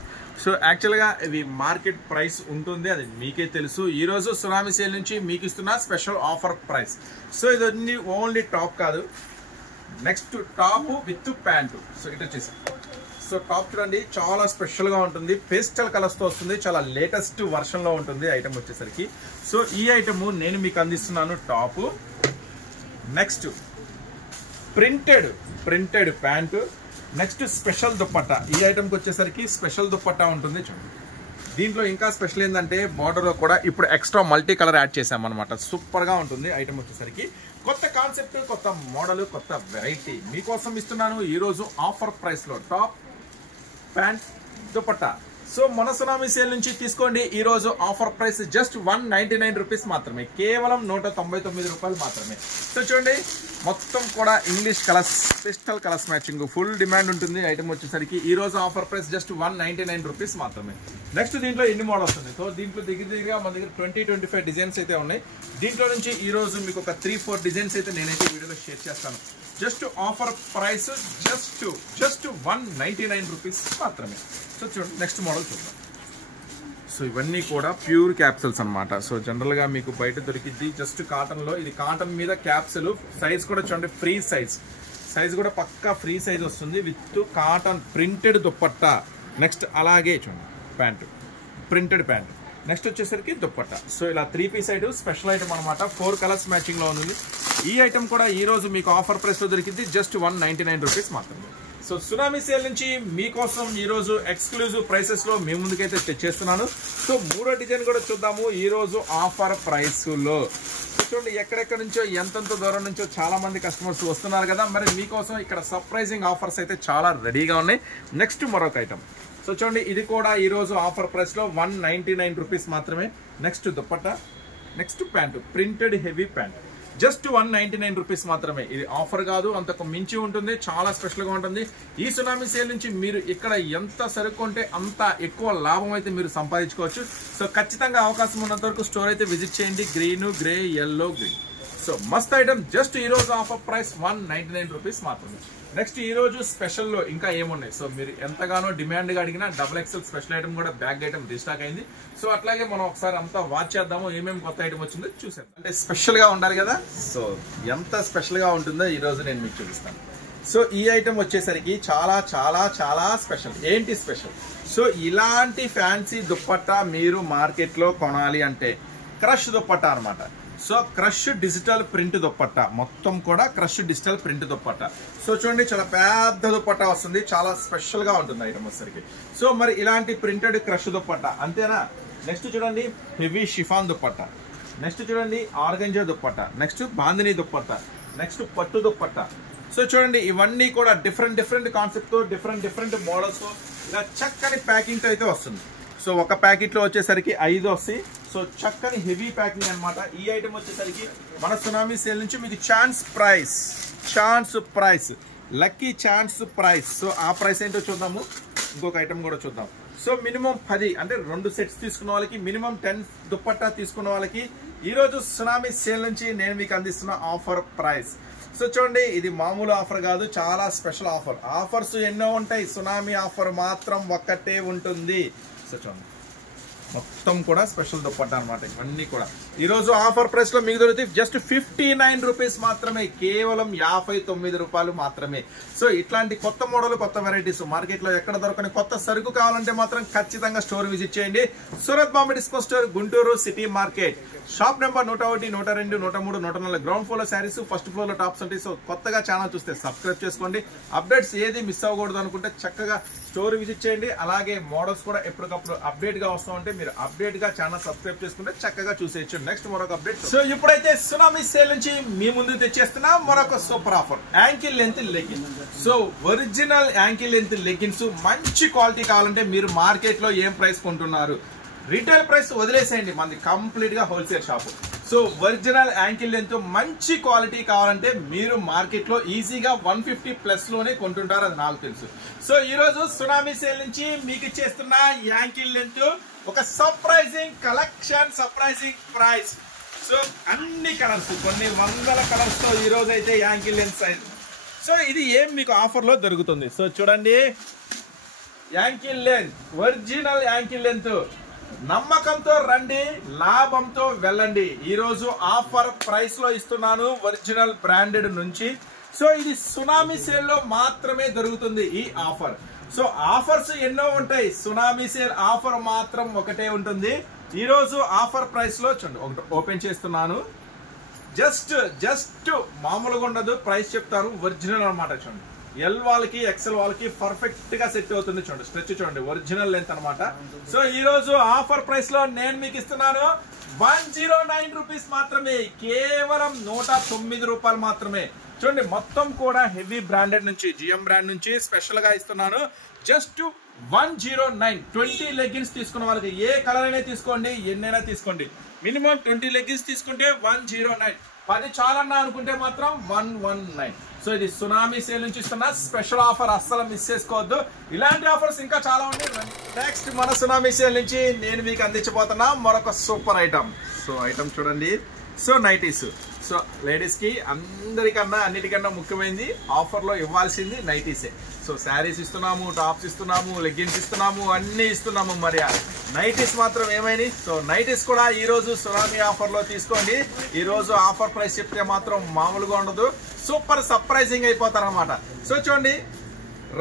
సో యాక్చువల్గా ఇవి మార్కెట్ ప్రైస్ ఉంటుంది, అది మీకే తెలుసు. ఈరోజు సునామీ సేల్ నుంచి మీకు ఇస్తున్న స్పెషల్ ఆఫర్ ప్రైస్. సో ఇది ఓన్లీ టాప్ కాదు, next top with pant. So ఇటు వచ్చేసి సో టాప్ చూడండి చాలా స్పెషల్గా ఉంటుంది. పేస్టల్ కలర్స్తో వస్తుంది, చాలా లేటెస్ట్ వర్షన్లో ఉంటుంది ఐటమ్ వచ్చేసరికి. సో ఈ ఐటమ్ నేను మీకు అందిస్తున్నాను top. Next printed pant. Next special dupatta. ఈ ఐటమ్కి వచ్చేసరికి స్పెషల్ దుప్పట్టా ఉంటుంది చూడండి. దీంట్లో ఇంకా స్పెషల్ ఏంటంటే బార్డర్లో కూడా ఇప్పుడు ఎక్స్ట్రా మల్టీ కలర్ యాడ్ చేసామన్నమాట. సూపర్గా ఉంటుంది ఐటమ్ వచ్చేసరికి. కొత్త కాన్సెప్ట్, కొత్త మోడల్, కొత్త వెరైటీ మీకోసం ఇస్తున్నాను ఈరోజు ఆఫర్ ప్రైస్లో. Top, pant, dupatta. సో మన సునామీ సేల్ నుంచి తీసుకోండి. ఈరోజు ఆఫర్ ప్రైస్ జస్ట్ 199 రూపీస్ మాత్రమే, కేవలం 199 రూపాయలు మాత్రమే. సో చూడండి, మొత్తం కూడా English colours, pastel colours matching, full demand ఉంటుంది ఐటమ్ వచ్చేసరికి. ఈరోజు ఆఫర్ ప్రైస్ జస్ట్ 199 రూపీస్ మాత్రమే. నెక్స్ట్ దీంట్లో ఎన్ని మోడల్స్ ఉన్నాయి? సో దీంట్లో దగ్గరగా మన దగ్గర 20-25 డిజైన్స్ అయితే ఉన్నాయి. దీంట్లో నుంచి ఈరోజు మీకు ఒక 3-4 డిజైన్స్ అయితే నేనైతే వీడియోలో షేర్ చేస్తాను. Just offer price just 199 rupees మాత్రమే. సో చూడండి, నెక్స్ట్ మోడల్ చూద్దాం. సో ఇవన్నీ కూడా ప్యూర్ క్యాప్సూల్స్ అనమాట. సో జనరల్గా మీకు బయట దొరికిద్ది జస్ట్ కాటన్లో. ఇది కాటన్ మీద క్యాప్సూల్. సైజ్ కూడా చూడండి, ఫ్రీ సైజ్ కూడా పక్కా ఫ్రీ సైజ్ వస్తుంది with cotton printed dupatta. Next అలాగే చూడండి ప్యాంటు, ప్రింటెడ్ ప్యాంట్. నెక్స్ట్ వచ్చేసరికి దుప్పట్టా. సో ఇలా 3 పీస్ ఐటమ్, స్పెషల్ ఐటమ్ అనమాట. 4 కలర్స్ మ్యాచింగ్లో ఉంది. ఈ ఐటమ్ కూడా ఈరోజు మీకు ఆఫర్ ప్రైస్లో దొరికింది జస్ట్ 199 రూపీస్ మాత్రమే. సో సునామీ సేల్ నుంచి మీకోసం ఈరోజు ఎక్స్క్లూజివ్ ప్రైసెస్లో మీ ముందుకైతే తెచ్చేస్తున్నాను. సో 3వ డిజైన్ కూడా చూద్దాము ఈరోజు ఆఫర్ ప్రైస్లో. చూడండి, ఎక్కడెక్కడ నుంచో ఎంతెంత దూరం నుంచో చాలా మంది కస్టమర్స్ వస్తున్నారు కదా. మరి మీకోసం ఇక్కడ సర్ప్రైజింగ్ ఆఫర్స్ అయితే చాలా రెడీగా ఉన్నాయి. నెక్స్ట్ మరొక ఐటమ్. సో చూడండి, ఇది కూడా ఈరోజు ఆఫర్ ప్రైస్లో 199 రూపీస్ మాత్రమే. Next dupatta, next pant, printed heavy pant, just 199 rupees మాత్రమే. ఇది ఆఫర్ కాదు, అంతకు మించి ఉంటుంది, చాలా స్పెషల్గా ఉంటుంది. ఈ సునామీ సేల్ నుంచి మీరు ఇక్కడ ఎంత సరుకు ఉంటే అంత ఎక్కువ లాభం అయితే మీరు సంపాదించుకోవచ్చు. సో ఖచ్చితంగా అవకాశం ఉన్నంత వరకు స్టోర్ అయితే విజిట్ చేయండి. Green, grey, yellow, green. So మస్త్ ఐటమ్. జస్ట్ ఈరోజు ఆఫర్ ప్రైస్ 199 రూపీస్ మాత్రమే. నెక్స్ట్ ఈరోజు స్పెషల్లో ఇంకా ఏమున్నాయి? సో మీరు ఎంతగానో డిమాండ్గా అడిగిన XXL స్పెషల్ ఐటమ్ కూడా బ్యాగ్ ఐటమ్ రీస్టాక్ అయింది. సో అట్లాగే మనం ఒకసారి అంతా వాచ్ చేద్దాము, ఏమేమి కొత్త ఐటమ్ వచ్చిందో చూసేద్దాం. అంటే స్పెషల్గా ఉండాలి కదా. సో ఎంత స్పెషల్గా ఉంటుందో ఈరోజు నేను మీకు చూపిస్తాను. సో ఈ ఐటమ్ వచ్చేసరికి చాలా చాలా చాలా స్పెషల్. ఏంటి స్పెషల్? సో ఇలాంటి ఫ్యాన్సీ దుప్పట్టా మీరు మార్కెట్లో కొనాలి అంటే క్రష్ దుప్పట్టా అనమాట. So crush digital print dupatta, మొత్తం కూడా crush digital print dupatta. So చూడండి, చాలా పెద్ద దుప్పట్టా వస్తుంది, చాలా స్పెషల్ గా ఉంటుంది ఐటమ్ వచ్చేసరికి. సో మరి ఇలాంటి ప్రింటెడ్ క్రష్ దుప్పట్టా అంతేనా? నెక్స్ట్ చూడండి, హెవీ షిఫాన్ దుప్పట్టా. నెక్స్ట్ చూడండి, organza dupatta. Next bandhani dupatta. Next పట్టు దుప్పట్టా. సో చూడండి, ఇవన్నీ కూడా డిఫరెంట్ కాన్సెప్ట్, డిఫరెంట్ మోడల్స్, ఇలా చక్కని ప్యాకింగ్ అయితే వస్తుంది. సో ఒక ప్యాకెట్ లో వచ్చేసరికి 5 వస్తాయి. సో చక్కని హెవీ ప్యాకింగ్ అనమాట. ఈ ఐటమ్ వచ్చేసరికి మన సునామీ సేల్ నుంచి మీకు chance price, lucky chance price. So ఆ ప్రైస్ ఏంటో చూద్దాము. ఇంకొక ఐటమ్ కూడా చూద్దాం. సో మినిమం 10 అంటే 2 సెట్స్ తీసుకున్న వాళ్ళకి, మినిమం 10 దుప్పట్టా తీసుకున్న వాళ్ళకి ఈరోజు సునామీ సేల్ నుంచి నేను మీకు అందిస్తున్న ఆఫర్ ప్రైస్. సో చూడండి, ఇది మామూలు ఆఫర్ కాదు, చాలా స్పెషల్ ఆఫర్. ఆఫర్స్ ఎన్నో ఉంటాయి, సునామీ ఆఫర్ మాత్రం ఒక్కటే ఉంటుంది. సో చూడండి, మొత్తం కూడా స్పెషల్ దుప్పట్టా అనమాట. ఇవన్నీ కూడా ఈరోజు ఆఫర్ ప్రైస్ లో మీకు దొరుకుతాయి జస్ట్ 59 రూపీస్ మాత్రమే, కేవలం 59 రూపాయలు మాత్రమే. సో ఇట్లాంటి కొత్త మోడల్, కొత్త వెరైటీస్ మార్కెట్ లో ఎక్కడ దొరకని కొత్త సరుకు కావాలంటే మాత్రం ఖచ్చితంగా స్టోర్ విజిట్ చేయండి. Surat Bombay discount store, Guntur city market. Shop number 101, 102, 103, 104. Ground floor లో శారీస్, ఫస్ట్ ఫ్లోర్ లో టాప్స్ ఉంటాయి. సో కొత్తగా ఛానల్ చూస్తే సబ్స్క్రైబ్ చేసుకోండి. అప్డేట్స్ ఏది మిస్ అవ్వకూడదు అనుకుంటే చక్కగా స్టోర్ విజిట్ చేయండి. అలాగే మోడల్స్ కూడా ఎప్పటికప్పుడు అప్డేట్ గా వస్తూ ఉంటే మీరు అప్డేట్ గా ఛానల్ సబ్స్క్రైబ్ చేసుకుంటే చక్కగా చూసేయచ్చు. నెక్స్ట్ మరొక అప్డేట్. సో ఇప్పుడైతే సునామీ సేల్ నుంచి మీ ముందు తెచ్చేస్తున్నా మరొక super offer, ankle length legging. So original ankle length leggings మంచి క్వాలిటీ కావాలంటే మీరు మార్కెట్ లో ఏం ప్రైస్ కొంటున్నారు? రీటైల్ ప్రైస్ వదిలేసేయండి, మనది కంప్లీట్ గా wholesale shop. So original ankle length మంచి క్వాలిటీ కావాలంటే మీరు మార్కెట్ లో ఈజీగా 150+ లోనే కొంటుంటారు, అది నాకు తెలుసు. సో ఈ రోజు సునామీ సేల్ నుంచి మీకు ఇచ్చేస్తున్న యాంకిల్ లెంత్ ఒక surprising collection, surprising price. So అన్ని కలర్స్, కొన్ని వందల కలర్స్ తో ఈ రోజు అయితే యాంకిల్ లెంత్ సైజ్. సో ఇది ఏం మీకు ఆఫర్ లో దొరుకుతుంది. సో చూడండి, ankle length, original ankle length. నమ్మకంతో రండి, లాభంతో వెళ్ళండి. ఈరోజు ఆఫర్ ప్రైస్ లో ఇస్తున్నాను, ఒరిజినల్ బ్రాండెడ్ నుంచి. సో ఇది సునామీ సేల్ లో మాత్రమే దొరుకుతుంది ఈ ఆఫర్. సో ఆఫర్స్ ఎన్నో ఉంటాయి, సునామీ సేల్ ఆఫర్ మాత్రం ఒకటే ఉంటుంది. ఈరోజు ఆఫర్ ప్రైస్ లో చూడండి, ఒకటి ఓపెన్ చేస్తున్నాను. జస్ట్ మామూలుగా ఉండదు, ప్రైస్ చెప్తాను, ఒరిజినల్ అనమాట. చూడండి, ఎల్ వాళ్ళకి ఎక్సెల్ వాళ్ళకి పర్ఫెక్ట్ గా సెట్ అవుతుంది. చూడండి స్ట్రెచ్ చూడండి, ఒరిజినల్ లెంత్ అనమాట. సో ఈ రోజు ఆఫర్ ప్రైస్ లో నేను మీకు ఇస్తున్నాను 109 రూపీస్ మాత్రమే, కేవలం 109 రూపాయలు మాత్రమే. చూడండి మొత్తం కూడా హెవీ బ్రాండెడ్ నుంచి, జిఎం బ్రాండ్ నుంచి స్పెషల్ గా ఇస్తున్నాను. జస్ట్ 109. 20 లెగ్గిన్స్ తీసుకున్న వాళ్ళకి ఏ కలర్ అయినా తీసుకోండి, ఎన్నైనా తీసుకోండి. మినిమం 20 లెగ్గిన్స్ తీసుకుంటే 109. 10 చాలన్నా అనుకుంటే మాత్రం 119. సో ఇది సునామీ సేల్ నుంచి ఇస్తున్న స్పెషల్ ఆఫర్, అస్సలు మిస్ చేసుకోవద్దు. ఇలాంటి ఆఫర్స్ ఇంకా చాలా ఉన్నాయి. నెక్స్ట్ మన సునామీ సేల్ నుంచి నేను మీకు అందించబోతున్నా మరొక సూపర్ ఐటమ్. సో ఐటమ్ చూడండి, సో నైటీస్. సో లేడీస్ కి అందరికన్నా అన్నిటికన్నా ముఖ్యమైనది ఆఫర్ లో ఇవ్వాల్సింది నైటీసే. సో శారీస్ ఇస్తున్నాము, టాప్స్ ఇస్తున్నాము, లెగ్గిన్స్ ఇస్తున్నాము, అన్ని ఇస్తున్నాము. మరి నైటీస్ మాత్రం ఏమైంది? సో నైటీస్ కూడా ఈ రోజు సునామీ ఆఫర్ లో తీసుకోండి. ఈ రోజు ఆఫర్ ప్రైస్ చెప్తే మాత్రం మామూలుగా ఉండదు, సూపర్ సర్ప్రైజింగ్ అయిపోతారన్నమాట. సో చూడండి,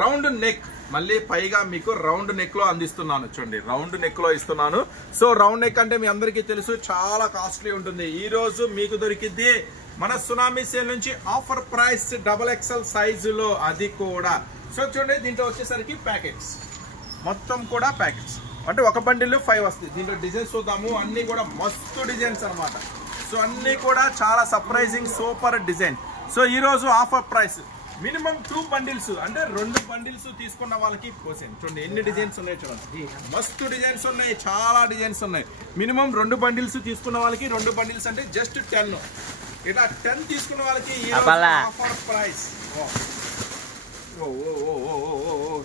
రౌండ్ నెక్, మళ్ళీ పైగా మీకు రౌండ్ నెక్ లో అందిస్తున్నాను. చూడండి రౌండ్ నెక్ లో ఇస్తున్నాను. సో రౌండ్ నెక్ అంటే మీ అందరికీ తెలుసు చాలా కాస్ట్లీ ఉంటుంది. ఈ రోజు మీకు దొరికింది మన సునామీ సేల్ నుంచి ఆఫర్ ప్రైస్ XXL సైజులో, అది కూడా. సో చూడండి దీంట్లో వచ్చేసరికి ప్యాకెట్స్, మొత్తం కూడా ప్యాకెట్స్ అంటే ఒక బండిల్ 5 వస్తుంది. దీంట్లో డిజైన్స్ చూద్దాము, అన్ని కూడా మస్తు డిజైన్స్ అనమాట. సో అన్ని కూడా చాలా సర్ప్రైజింగ్ సూపర్ డిజైన్. సో ఈ రోజు ఆఫర్ ప్రైస్ మినిమం 2 బండిల్స్ అంటే 2 బండిల్స్ తీసుకున్న వాళ్ళకి పోసేయండి. చూడండి ఎన్ని డిజైన్స్ ఉన్నాయి, చూడండి మస్తు డిజైన్స్ ఉన్నాయి, చాలా డిజైన్స్ ఉన్నాయి. మినిమం 2 బండిల్స్ తీసుకున్న వాళ్ళకి 2 బండిల్స్ అంటే జస్ట్ 10. ఇలా 10 తీసుకున్న వాళ్ళకి ఈ ఆఫర్ ప్రైస్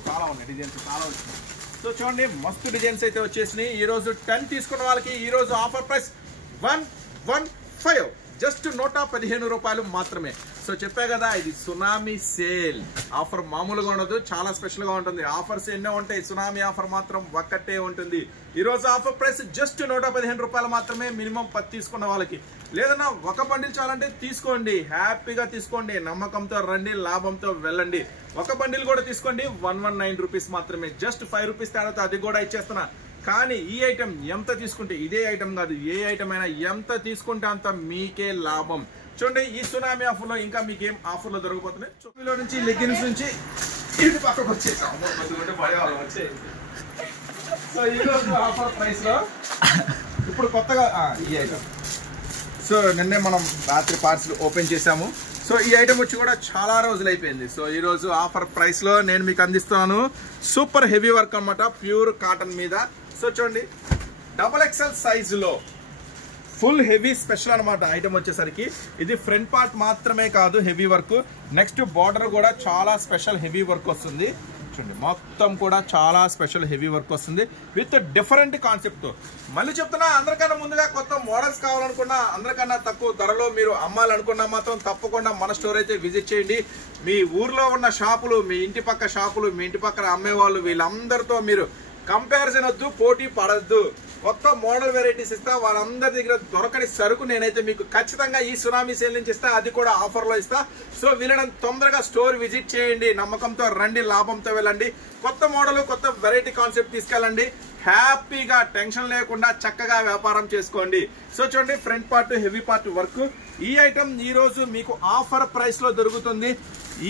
చాలా ఉన్నాయి డిజైన్స్, చాలా వచ్చినాయి. సో చూడండి మస్తు డిజైన్స్ అయితే వచ్చేసినాయి. ఈ రోజు 10 తీసుకున్న వాళ్ళకి ఈ రోజు ఆఫర్ ప్రైస్ 115, జస్ట్ 115 రూపాయలు మాత్రమే. సో చెప్పా కదా, ఇది సునామీ సేల్ ఆఫర్, మామూలుగా ఉండదు, చాలా స్పెషల్ గా ఉంటుంది. ఆఫర్స్ ఎన్నో ఉంటాయి, సునామీ ఆఫర్ మాత్రం ఒక్కటే ఉంటుంది. ఈ రోజు ఆఫర్ ప్రైస్ జస్ట్ 115 రూపాయలు మాత్రమే. మినిమం 10 తీసుకున్న వాళ్ళకి. లేదన్నా ఒక బండిల్ చాలంటే తీసుకోండి, హ్యాపీగా తీసుకోండి, నమ్మకంతో రండి, లాభంతో వెళ్ళండి. ఒక బండిల్ కూడా తీసుకోండి, 119 రూపీస్ మాత్రమే. జస్ట్ 5 రూపీస్ తేడాతో అది కూడా ఇచ్చేస్తున్నా. కానీ ఈ ఐటమ్ ఎంత తీసుకుంటే, ఇదే ఐటమ్ కాదు, ఏ ఐటమ్ అయినా ఎంత తీసుకుంటే అంత మీకే లాభం. చూడండి ఈ సునామీ ఆఫర్ లో ఇంకా మీకు ఏం ఆఫర్ లో దొరకబోతున్నాయి. చొప్పిలో నుంచి లెగ్గిన్స్ నుంచి ఇటు పక్కకు వచ్చేసాం. సో ఈ రోజు ఆఫర్ ప్రైస్ లో ఇప్పుడు కొత్తగా ఈ ఐటమ్. సో నిన్నే మనం రాత్రి పార్సల్ ఓపెన్ చేసాము. సో ఈ ఐటమ్ వచ్చి కూడా చాలా రోజులు అయిపోయింది. సో ఈ రోజు ఆఫర్ ప్రైస్ లో నేను మీకు అందిస్తున్నాను సూపర్ హెవీ వర్క్ అన్నమాట, ప్యూర్ కాటన్ మీద. సో చూడండి XXL సైజులో ఫుల్ హెవీ స్పెషల్ అనమాట ఐటమ్ వచ్చేసరికి. ఇది ఫ్రంట్ పార్ట్ మాత్రమే కాదు హెవీ వర్క్, నెక్స్ట్ బార్డర్ కూడా చాలా స్పెషల్ హెవీ వర్క్ వస్తుంది. చూడండి మొత్తం కూడా చాలా స్పెషల్ హెవీ వర్క్ వస్తుంది విత్ డిఫరెంట్ కాన్సెప్ట్. మళ్ళీ చెప్తున్నా, అందరికన్నా ముందుగా కొత్త మోడల్స్ కావాలనుకున్నా, అందరికన్నా తక్కువ ధరలో మీరు అమ్మాలనుకున్నా మాత్రం తప్పకుండా మన స్టోర్ అయితే విజిట్ చేయండి. మీ ఊర్లో ఉన్న షాపులు, మీ ఇంటి పక్క షాపులు, మీ ఇంటి పక్కన అమ్మేవాళ్ళు, వీళ్ళందరితో మీరు కంపారిజన్ వద్దు, పోటీ పడద్దు. కొత్త మోడల్ వెరైటీస్ ఇస్తా, వాళ్ళందరి దగ్గర దొరకని సరుకు నేనైతే మీకు ఖచ్చితంగా ఈ సునామీ సేల్ నుంచి ఇస్తా, అది కూడా ఆఫర్ లో ఇస్తా. సో వీళ్ళని తొందరగా స్టోర్ విజిట్ చేయండి, నమ్మకంతో రండి, లాభంతో వెళ్ళండి. కొత్త మోడల్, కొత్త వెరైటీ కాన్సెప్ట్ తీసుకెళ్ళండి, హ్యాపీగా టెన్షన్ లేకుండా చక్కగా వ్యాపారం చేసుకోండి. సో చూడండి front part heavy part work. ఈ ఐటమ్ ఈ రోజు మీకు ఆఫర్ ప్రైస్ లో దొరుకుతుంది.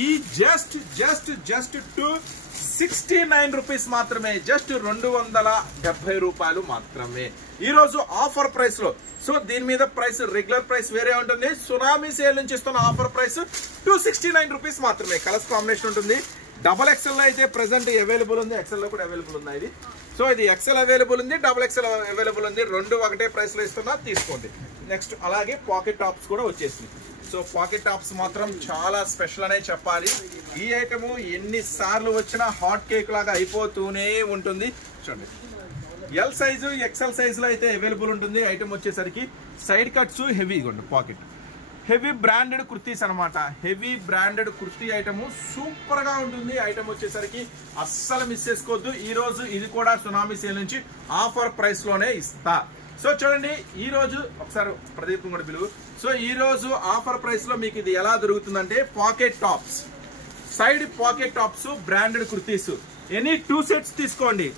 ఈ జస్ట్ 269 రూపీస్ మాత్రమే, జస్ట్ 270 రూపాయలు మాత్రమే ఈ రోజు ఆఫర్ ప్రైస్ లో. సో దీని మీద ప్రైస్ రెగ్యులర్ ప్రైస్ వేరే ఉంటుంది. సునామీ సేల్ నుంచి ఇస్తున్న ఆఫర్ ప్రైస్ 269 రూపీస్ మాత్రమే. కలర్స్ కాంబినేషన్ ఉంటుంది. XXL లో అయితే ప్రెసెంట్ అవైలబుల్ ఉంది, XL లో కూడా అవైలబుల్ ఉంది ఇది. సో ఇది XL అవైలబుల్ ఉంది, XXL అవైలబుల్ ఉంది, రెండు ఒకటే ప్రైస్ లో ఇస్తున్నా, తీసుకోండి. నెక్స్ట్ అలాగే పాకెట్ టాప్స్ కూడా వచ్చేసింది. సో పాకెట్ టాప్స్ మాత్రం చాలా స్పెషల్ అనే చెప్పాలి. ఈ ఐటమ్ ఎన్నిసార్లు వచ్చినా హాట్ కేక్ లాగా అయిపోతూనే ఉంటుంది. చూడండి ఎల్ సైజు XL సైజులో అయితే అవైలబుల్ ఉంటుంది. ఐటమ్ వచ్చేసరికి side cuts heavy pocket, heavy branded kurtis అనమాట. Heavy branded kurti item super గా ఉంటుంది. ఐటమ్ వచ్చేసరికి అస్సలు మిస్ చేసుకోవద్దు. ఈ రోజు ఇది కూడా సునామీ సేల్ నుంచి ఆఫర్ ప్రైస్ లోనే ఇస్తా. సో చూడండి ఈ రోజు ఒకసారి ప్రదీప్ కూడా పిలువు. సో ఈ రోజు ఆఫర్ ప్రైస్ లో మీకు ఇది ఎలా దొరుకుతుందంటే, pocket tops, side pocket tops, branded kurtis, any 2 sets తీసుకోండి.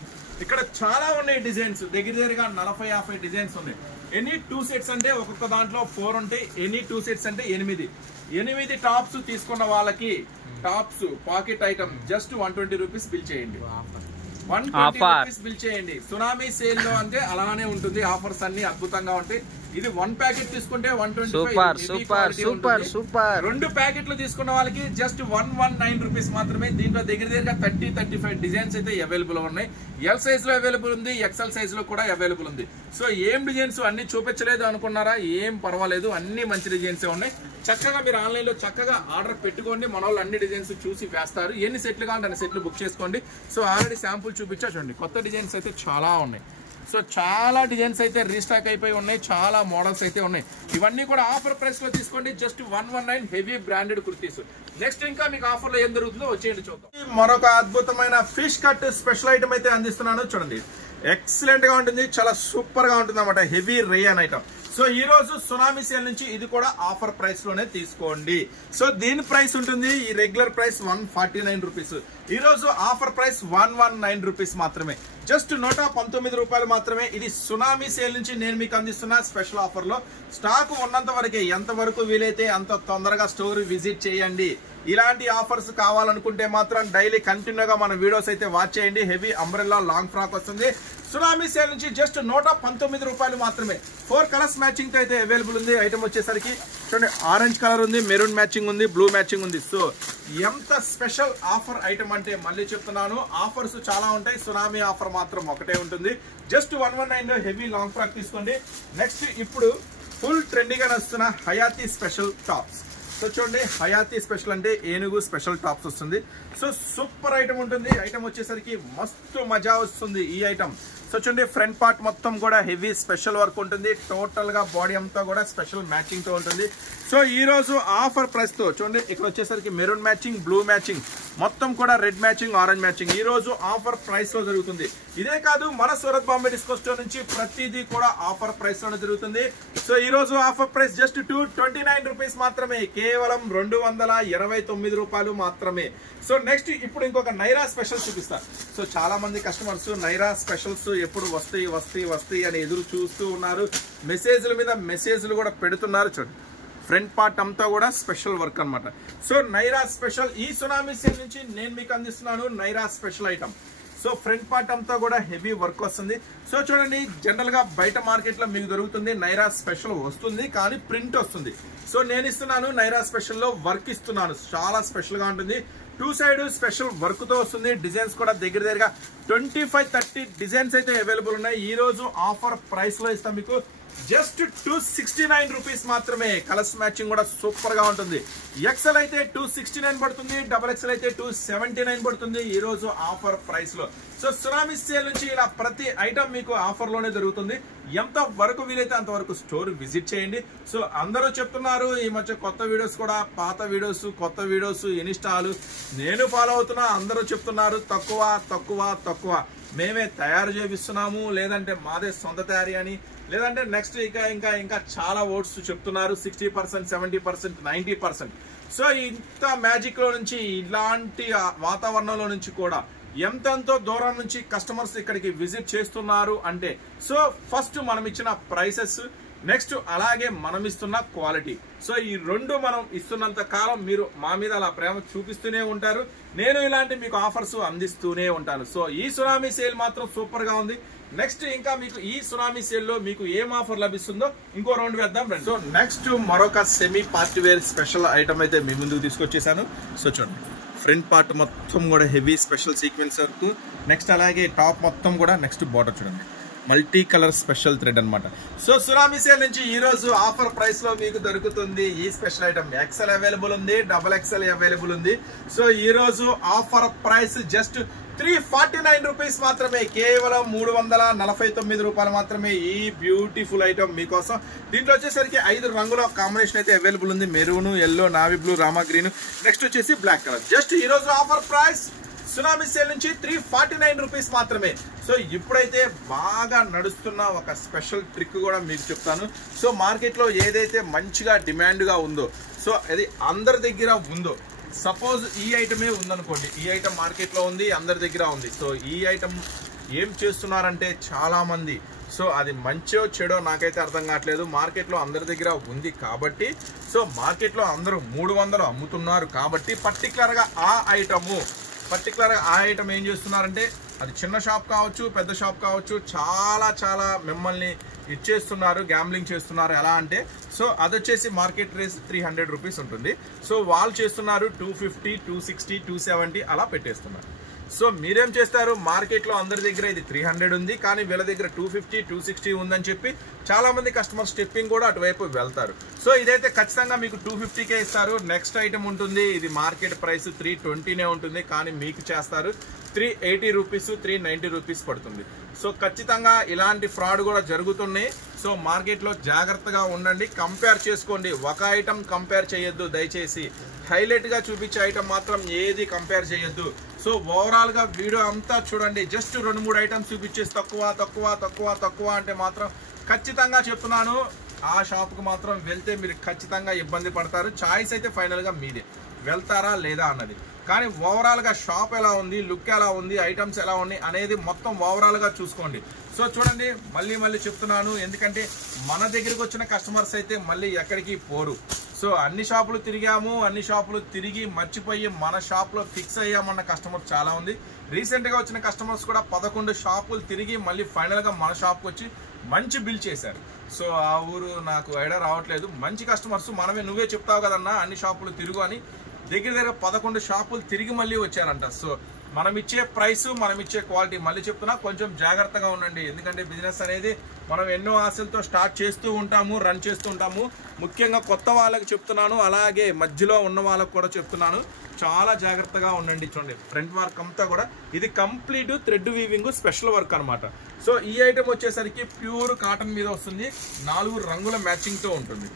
ఇక్కడ చాలా ఉన్నాయి డిజైన్స్, దగ్గరగా 40-50 డిజైన్స్ ఉన్నాయి. ఎనీ 2 సెట్స్ అంటే ఒక్కొక్క దాంట్లో 4 ఉంటాయి, ఎనీ 2 సెట్స్ అంటే 8 టాప్స్ తీసుకున్న వాళ్ళకి tops pocket item just 120 rupees bill చేయండి. 120 రూపీస్ బిల్ చేయండి. సునామీ సేల్ లో అంటే అలానే ఉంటుంది. ఆఫర్స్ అన్ని అద్భుతంగా ఉంటాయి. ఇది 1 ప్యాకెట్ తీసుకుంటే 125. రెండు ప్యాకెట్లు తీసుకున్న వాళ్ళకి జస్ట్ 119 రూపీస్ మాత్రమే. దీంట్లో దగ్గర 30-35 డిజైన్స్ అయితే అవైలబుల్ ఉన్నాయి. ఎల్ సైజ్ లో అవైలబుల్ ఉంది, ఎక్సెల్ సైజ్ లో కూడా అవైలబుల్ ఉంది. సో ఏం డిజైన్స్ అన్ని చూపించలేదు అనుకున్నారా? ఏం పర్వాలేదు, అన్ని మంచి డిజైన్స్ ఉన్నాయి. చక్కగా మీరు ఆన్లైన్ లో చక్కగా ఆర్డర్ పెట్టుకోండి. మన వాళ్ళు అన్ని డిజైన్స్ చూసి వేస్తారు. ఎన్ని సెట్లు కావాలంటే అన్ని సెట్లు బుక్ చేసుకోండి. సో ఆల్రెడీ శాంపుల్ చూపించా చూడండి. కొత్త డిజైన్స్ అయితే చాలా ఉన్నాయి. సో చాలా డిజైన్స్ అయితే రీస్టాక్ అయిపోయి ఉన్నాయి. చాలా మోడల్స్ అయితే ఉన్నాయి. ఇవన్నీ కూడా ఆఫర్ ప్రైస్ లో తీసుకోండి. Just 119 heavy branded kurtis. Next ఇంకా మీకు ఆఫర్ లో ఏం జరుగుతుందో వచ్చేయండి చూద్దాం. మరొక అద్భుతమైన ఫిష్ కట్ స్పెషల్ ఐటమ్ అయితే అందిస్తున్నాను చూడండి. ఎక్సలెంట్ గా ఉంటుంది, చాలా సూపర్ గా ఉంటుంది అన్నమాట. Heavy rayon item. సో ఈ రోజు సునామీ సేల్ నుంచి ఇది కూడా ఆఫర్ ప్రైస్ లోనే తీసుకోండి. సో దీని ప్రైస్ ఉంటుంది, ఈ రెగ్యులర్ ప్రైస్ 149 రూపీస్. ఈ రోజు ఆఫర్ ప్రైస్ 119 రూపీస్ మాత్రమే. జస్ట్ 119 రూపాయలు మాత్రమే. ఇది సునామీ సేల్ నుంచి నేను మీకు అందిస్తున్న స్పెషల్ ఆఫర్ లో. స్టాక్ ఉన్నంత వరకే, ఎంత వరకు వీలైతే అంత తొందరగా స్టోర్ విజిట్ చేయండి. ఇలాంటి ఆఫర్స్ కావాలనుకుంటే మాత్రం డైలీ కంటిన్యూగా మన వీడియోస్ అయితే వాచ్ చేయండి. హెవీ అంబ్రెల్లా లాంగ్ ఫ్రాక్ వస్తుంది. సునామీ సేల్ నుంచి జస్ట్ 119 రూపాయలు మాత్రమే. 4 కలర్స్ మ్యాచింగ్ తో అయితే అవైలబుల్ ఉంది. ఐటమ్ వచ్చేసరికి చూడండి, ఆరెంజ్ కలర్ ఉంది, మెరూన్ మ్యాచింగ్ ఉంది, బ్లూ మ్యాచింగ్ ఉంది. సో ఎంత స్పెషల్ ఆఫర్ ఐటమ్ అంటే మళ్ళీ చెప్తున్నాను, ఆఫర్స్ చాలా ఉంటాయి. సునామీ ఆఫర్ మాత్రం ఒకటే ఉంటుంది. జస్ట్ 119 హెవీ లాంగ్ ఫ్రాక్ తీసుకోండి. నెక్స్ట్ ఇప్పుడు ఫుల్ ట్రెండింగ్ గా వస్తున్న హయాతి స్పెషల్ టాప్స్. సో చూడండి, హయాతి స్పెషల్ అంటే ఏనుగు స్పెషల్ టాప్స్ వస్తుంది. సో సూపర్ ఐటమ్ ఉంటుంది. ఐటమ్ వచ్చేసరికి మస్తు మజా వస్తుంది ఈ ఐటమ్. సో చూడండి, ఫ్రంట్ పార్ట్ మొత్తం కూడా హెవీ స్పెషల్ వర్క్ ఉంటుంది. టోటల్ గా బాడీ అంతా కూడా స్పెషల్ మ్యాచింగ్ తో ఉంటుంది. సో ఈ రోజు ఆఫర్ ప్రైస్ తో చూడండి, ఇక్కడ వచ్చేసరికి మెరూన్ మ్యాచింగ్, బ్లూ మ్యాచింగ్, మొత్తం కూడా రెడ్ మ్యాచింగ్, ఆరెంజ్ మ్యాచింగ్ ఈ రోజు ఆఫర్ ప్రైస్ లో జరుగుతుంది. ఇదే కాదు, మన సూరత్ బాంబే డిస్కౌంట్ స్టోర్ నుంచి ప్రతిదీ కూడా ఆఫర్ ప్రైస్ లోనే జరుగుతుంది. సో ఈ రోజు ఆఫర్ ప్రైస్ జస్ట్ 229 రూపీస్ మాత్రమే. కేవలం 229 రూపాయలు మాత్రమే. సో నెక్స్ట్ ఇప్పుడు ఇంకొక నైరా స్పెషల్ చూపిస్తా. సో చాలా మంది కస్టమర్స్ నైరా స్పెషల్స్ ఎప్పుడు వస్తాయి అని ఎదురు చూస్తూ ఉన్నారు. మెసేజ్ల మీద మెసేజ్లు కూడా పెడుతున్నారు. చూడండి, ఫ్రంట్ పార్ట్ అంతా కూడా స్పెషల్ వర్క్ అన్నమాట. సో నైరా స్పెషల్ ఈ సునామీ సేల్ నుంచి నేను మీకు అందిస్తున్నాను Naira special item. So front part అంతా కూడా హెవీ వర్క్ వస్తుంది. సో చూడండి, జనరల్ గా బయట మార్కెట్ లో మీకు దొరుకుతుంది నైరా స్పెషల్ వస్తుంది, కానీ ప్రింట్ వస్తుంది. సో నేను ఇస్తున్నాను నైరా స్పెషల్ లో వర్క్ ఇస్తున్నాను. చాలా స్పెషల్ గా ఉంటుంది. 2 సైడ్ స్పెషల్ వర్క్ తో వస్తుంది. డిజైన్స్ కూడా దగ్గరగా 25-30 డిజైన్స్ అయితే అవైలబుల్ ఉన్నాయి. ఈ రోజు ఆఫర్ ప్రైస్ లో ఇస్తాం మీకు జస్ట్ 269 రూపీస్ మాత్రమే. కలర్స్ మ్యాచింగ్ కూడా సూపర్ గా ఉంటుంది. ఎక్సెల్ అయితే 269 పడుతుంది, డబల్ ఎక్సెల్ అయితే 279 పడుతుంది ఈ రోజు ఆఫర్ ప్రైస్ లో. సో సునామీ సేల్ నుంచి ఇలా ప్రతి ఐటమ్ మీకు ఆఫర్ లోనే దొరుకుతుంది. ఎంత వరకు వీలైతే అంతవరకు స్టోర్ విజిట్ చేయండి. సో అందరూ చెప్తున్నారు ఈ మధ్య కొత్త వీడియోస్ కూడా, పాత వీడియోస్, కొత్త వీడియోస్, ఇన్స్టాలు నేను ఫాలో అవుతున్నా. అందరూ చెప్తున్నారు తక్కువ మేమే తయారు చేపిస్తున్నాము, లేదంటే మాదే సొంత తయారీ అని, లేదంటే నెక్స్ట్ ఇంకా చాలా ఓట్స్ చెప్తున్నారు. 60%, 70%, 90%. సో ఇంత మ్యాజిక్ లో నుంచి, ఇలాంటి వాతావరణంలో నుంచి కూడా ఎంతెంతో దూరం నుంచి కస్టమర్స్ ఇక్కడికి విజిట్ చేస్తున్నారు అంటే, సో ఫస్ట్ మనం ఇచ్చిన ప్రైసెస్, నెక్స్ట్ అలాగే మనం ఇస్తున్న క్వాలిటీ. సో ఈ రెండు మనం ఇస్తున్నంత కాలం మీరు మా మీద అలా ప్రేమ చూపిస్తూనే ఉంటారు. నేను ఇలాంటి మీకు ఆఫర్స్ అందిస్తూనే ఉంటాను. సో ఈ సునామీ సేల్ మాత్రం సూపర్ గా ఉంది. నెక్స్ట్ ఇంకా మీకు ఈ సునామీ సేల్ లో మీకు ఏం ఆఫర్ లభిస్తుందో ఇంకో రౌండ్ వేద్దాం రండి. సో నెక్స్ట్ మరొక semi party wear special item అయితే మీ ముందుకు తీసుకొచ్చేసాను. సో చూడండి, ఫ్రంట్ పార్ట్ మొత్తం కూడా heavy special sequence work. Next అలాగే టాప్ మొత్తం కూడా నెక్స్ట్ బార్డర్ చూడండి, మల్టీ కలర్ స్పెషల్ థ్రెడ్ అన్నమాట. సో సునామీ సేల్ నుంచి ఈ రోజు ఆఫర్ ప్రైస్ లో మీకు దొరుకుతుంది ఈ స్పెషల్ ఐటమ్. ఎక్సెల్ అవైలబుల్ ఉంది, డబల్ ఎక్సెల్ అవైలబుల్ ఉంది. సో ఈ రోజు ఆఫర్ ప్రైస్ జస్ట్ 349 రూపీస్ మాత్రమే. కేవలం 349 రూపాయలు మాత్రమే ఈ బ్యూటిఫుల్ ఐటమ్ మీకోసం. దీంట్లో వచ్చేసరికి 5 రంగుల కాంబినేషన్ అయితే అవైలబుల్ ఉంది. Maroon, yellow, navy blue, Rama green, next వచ్చేసి బ్లాక్ కలర్. జస్ట్ ఈ రోజు ఆఫర్ ప్రైస్ సునామీ సేల్ నుంచి 349 రూపీస్ మాత్రమే. సో ఇప్పుడైతే బాగా నడుస్తున్న ఒక స్పెషల్ ట్రిక్ కూడా మీకు చెప్తాను. సో మార్కెట్ లో ఏదైతే మంచిగా డిమాండ్ గా ఉందో, సో అది అందరి దగ్గర ఉందో, సపోజ్ ఈ ఐటమే ఉందనుకోండి, ఈ ఐటమ్ మార్కెట్ లో ఉంది, అందరి దగ్గర ఉంది. సో ఈ ఐటమ్ ఏం చేస్తున్నారంటే చాలా మంది సో అది మంచో చెడో నాకైతే అర్థం కావట్లేదు. మార్కెట్లో అందరి దగ్గర ఉంది కాబట్టి, సో మార్కెట్లో అందరూ 300 అమ్ముతున్నారు కాబట్టి పర్టికులర్గా ఆ ఐటమ్ ఏం చేస్తున్నారంటే, అది చిన్న షాప్ కావచ్చు, పెద్ద షాప్ కావచ్చు, చాలా మిమ్మల్ని ఇచ్చేస్తున్నారు, గ్యాంబ్లింగ్ చేస్తున్నారు. ఎలా అంటే, సో అది వచ్చేసి మార్కెట్ రేస్ 300 రూపీస్ ఉంటుంది. సో వాళ్ళు చేస్తున్నారు 250, 260, 270 అలా పెట్టేస్తున్నారు. సో మీరేం చేస్తారు, మార్కెట్లో అందరి దగ్గర ఇది 300 ఉంది, కానీ వీళ్ళ దగ్గర 250, 260 ఉందని చెప్పి చాలా మంది కస్టమర్ స్టెప్పింగ్ కూడా అటువైపు వెళ్తారు. సో ఇదైతే ఖచ్చితంగా మీకు 250కే ఇస్తారు. నెక్స్ట్ ఐటమ్ ఉంటుంది, ఇది మార్కెట్ ప్రైస్ 320నే ఉంటుంది, కానీ మీకు చేస్తారు 380 రూపీస్, 390 రూపీస్ పడుతుంది. సో ఖచ్చితంగా ఇలాంటి ఫ్రాడ్ కూడా జరుగుతున్నాయి. సో మార్కెట్లో జాగ్రత్తగా ఉండండి, కంపేర్ చేసుకోండి. ఒక ఐటమ్ కంపేర్ చేయొద్దు దయచేసి. హైలైట్గా చూపించే ఐటమ్ మాత్రం ఏది కంపేర్ చేయొద్దు. సో ఓవరాల్గా వీడియో అంతా చూడండి. జస్ట్ 2-3 ఐటమ్స్ చూపించేసి తక్కువ అంటే మాత్రం ఖచ్చితంగా చెప్తున్నాను, ఆ షాప్కి మాత్రం వెళ్తే మీరు ఖచ్చితంగా ఇబ్బంది పడతారు. చాయిస్ అయితే ఫైనల్గా మీదే, వెళ్తారా లేదా అన్నది. కానీ ఓవరాల్గా షాప్ ఎలా ఉంది, లుక్ ఎలా ఉంది, ఐటమ్స్ ఎలా ఉన్నాయి అనేది మొత్తం ఓవరాల్గా చూసుకోండి. సో చూడండి, మళ్ళీ చెప్తున్నాను, ఎందుకంటే మన దగ్గరికి వచ్చిన కస్టమర్స్ అయితే మళ్ళీ ఎక్కడికి పోరు. సో అన్ని షాపులు తిరిగాము, అన్ని షాపులు తిరిగి మర్చిపోయి మన షాప్లో ఫిక్స్ అయ్యామన్న కస్టమర్స్ చాలా ఉంది. రీసెంట్గా వచ్చిన కస్టమర్స్ కూడా 11 షాపులు తిరిగి మళ్ళీ ఫైనల్గా మన షాప్కి వచ్చి మంచి బిల్ చేశారు. సో ఆ ఊరు నాకు ఐడియా రావట్లేదు. మంచి కస్టమర్స్, నువ్వే చెప్తావు కదన్నా అన్ని షాపులు తిరుగు అని. దగ్గర 11 షాపులు తిరిగి మళ్ళీ వచ్చారంట. సో మనం ఇచ్చే ప్రైస్, మనం ఇచ్చే క్వాలిటీ, మళ్ళీ చెప్తున్నా కొంచెం జాగ్రత్తగా ఉండండి. ఎందుకంటే బిజినెస్ అనేది మనం ఎన్నో ఆశలతో స్టార్ట్ చేస్తూ ఉంటాము, రన్ చేస్తూ ఉంటాము. ముఖ్యంగా కొత్త వాళ్ళకి చెప్తున్నాను, అలాగే మధ్యలో ఉన్న వాళ్ళకు కూడా చెప్తున్నాను, చాలా జాగ్రత్తగా ఉండండి. చూడండి, ఫ్రంట్ వర్క్ అంతా కూడా ఇది complete thread weaving special work అనమాట. సో ఈ ఐటమ్ వచ్చేసరికి ప్యూర్ కాటన్ మీద వస్తుంది, 4 రంగుల మ్యాచింగ్తో ఉంటుంది.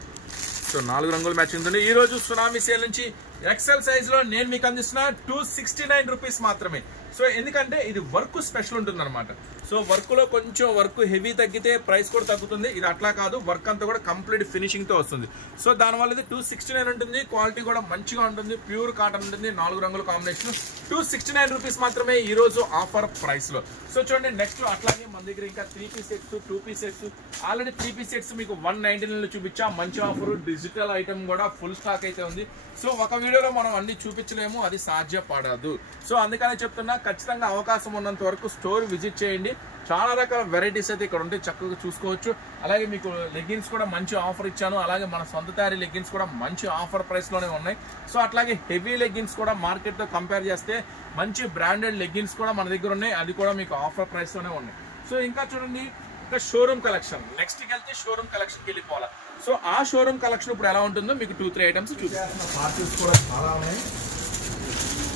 సో 4 రంగుల మ్యాచింగ్ ఉంటుంది. ఈ రోజు సునామీ సేల్ నుంచి ఎక్సెల్ సైజ్ లో నేను మీకు అందిస్తున్నా 269 రూపీస్ మాత్రమే. సో ఎందుకంటే ఇది వర్క్ స్పెషల్ ఉంటుంది అనమాట. సో వర్క్ లో కొంచెం వర్క్ హెవీ తగ్గితే ప్రైస్ కూడా తగ్గుతుంది. ఇది అట్లా కాదు, వర్క్ అంతా కూడా కంప్లీట్ ఫినిషింగ్ తో వస్తుంది. సో దానివల్ల ఇది 269 ఉంటుంది. క్వాలిటీ కూడా మంచిగా ఉంటుంది, ప్యూర్ కాటన్ ఉంటుంది, 4 రంగుల కాంబినేషన్. 269 రూపీస్ మాత్రమే ఈ రోజు ఆఫర్ ప్రైస్ లో. సో చూడండి, నెక్స్ట్ అట్లాగే మన దగ్గర ఇంకా 3 piece sets, 2 piece sets, already 3 piece sets మీకు 199 లో చూపించా. మంచి ఆఫర్, డిజిటల్ ఐటమ్ కూడా ఫుల్ స్టాక్ అయితే ఉంది. సో ఒక వీడియోలో మనం అన్ని చూపించలేము, అది సాధ్యపడదు. సో అందుకనే చెప్తున్నా, ఖచ్చితంగా అవకాశం ఉన్నంత వరకు స్టోర్ విజిట్ చేయండి. చాలా రకాల వెరైటీస్ అయితే ఇక్కడ ఉంటే చక్కగా చూసుకోవచ్చు. అలాగే మీకు లెగ్గిన్స్ కూడా మంచి ఆఫర్ ఇచ్చాను. అలాగే మన సొంత తయారీ లెగ్గిన్స్ కూడా మంచి ఆఫర్ ప్రైస్ లోనే ఉన్నాయి. సో అట్లాగే హెవీ లెగ్గిన్స్ కూడా మార్కెట్ తో కంపేర్ చేస్తే మంచి బ్రాండెడ్ లెగ్గిన్స్ కూడా మన దగ్గర ఉన్నాయి, అది కూడా మీకు ఆఫర్ ప్రైస్ లోనే ఉన్నాయి. సో ఇంకా చూడండి, ఇంకా షోరూమ్ కలెక్షన్, నెక్స్ట్ కి వెళ్తే షోరూమ్ కలెక్షన్ కి వెళ్ళిపోవాలి. సో ఆ షోరూమ్ కలెక్షన్ ఇప్పుడు ఎలా ఉంటుందో మీకు 2-3 ఐటమ్స్ చూపిస్తాను. పార్టీస్ కూడా చాలా ఉన్నాయి.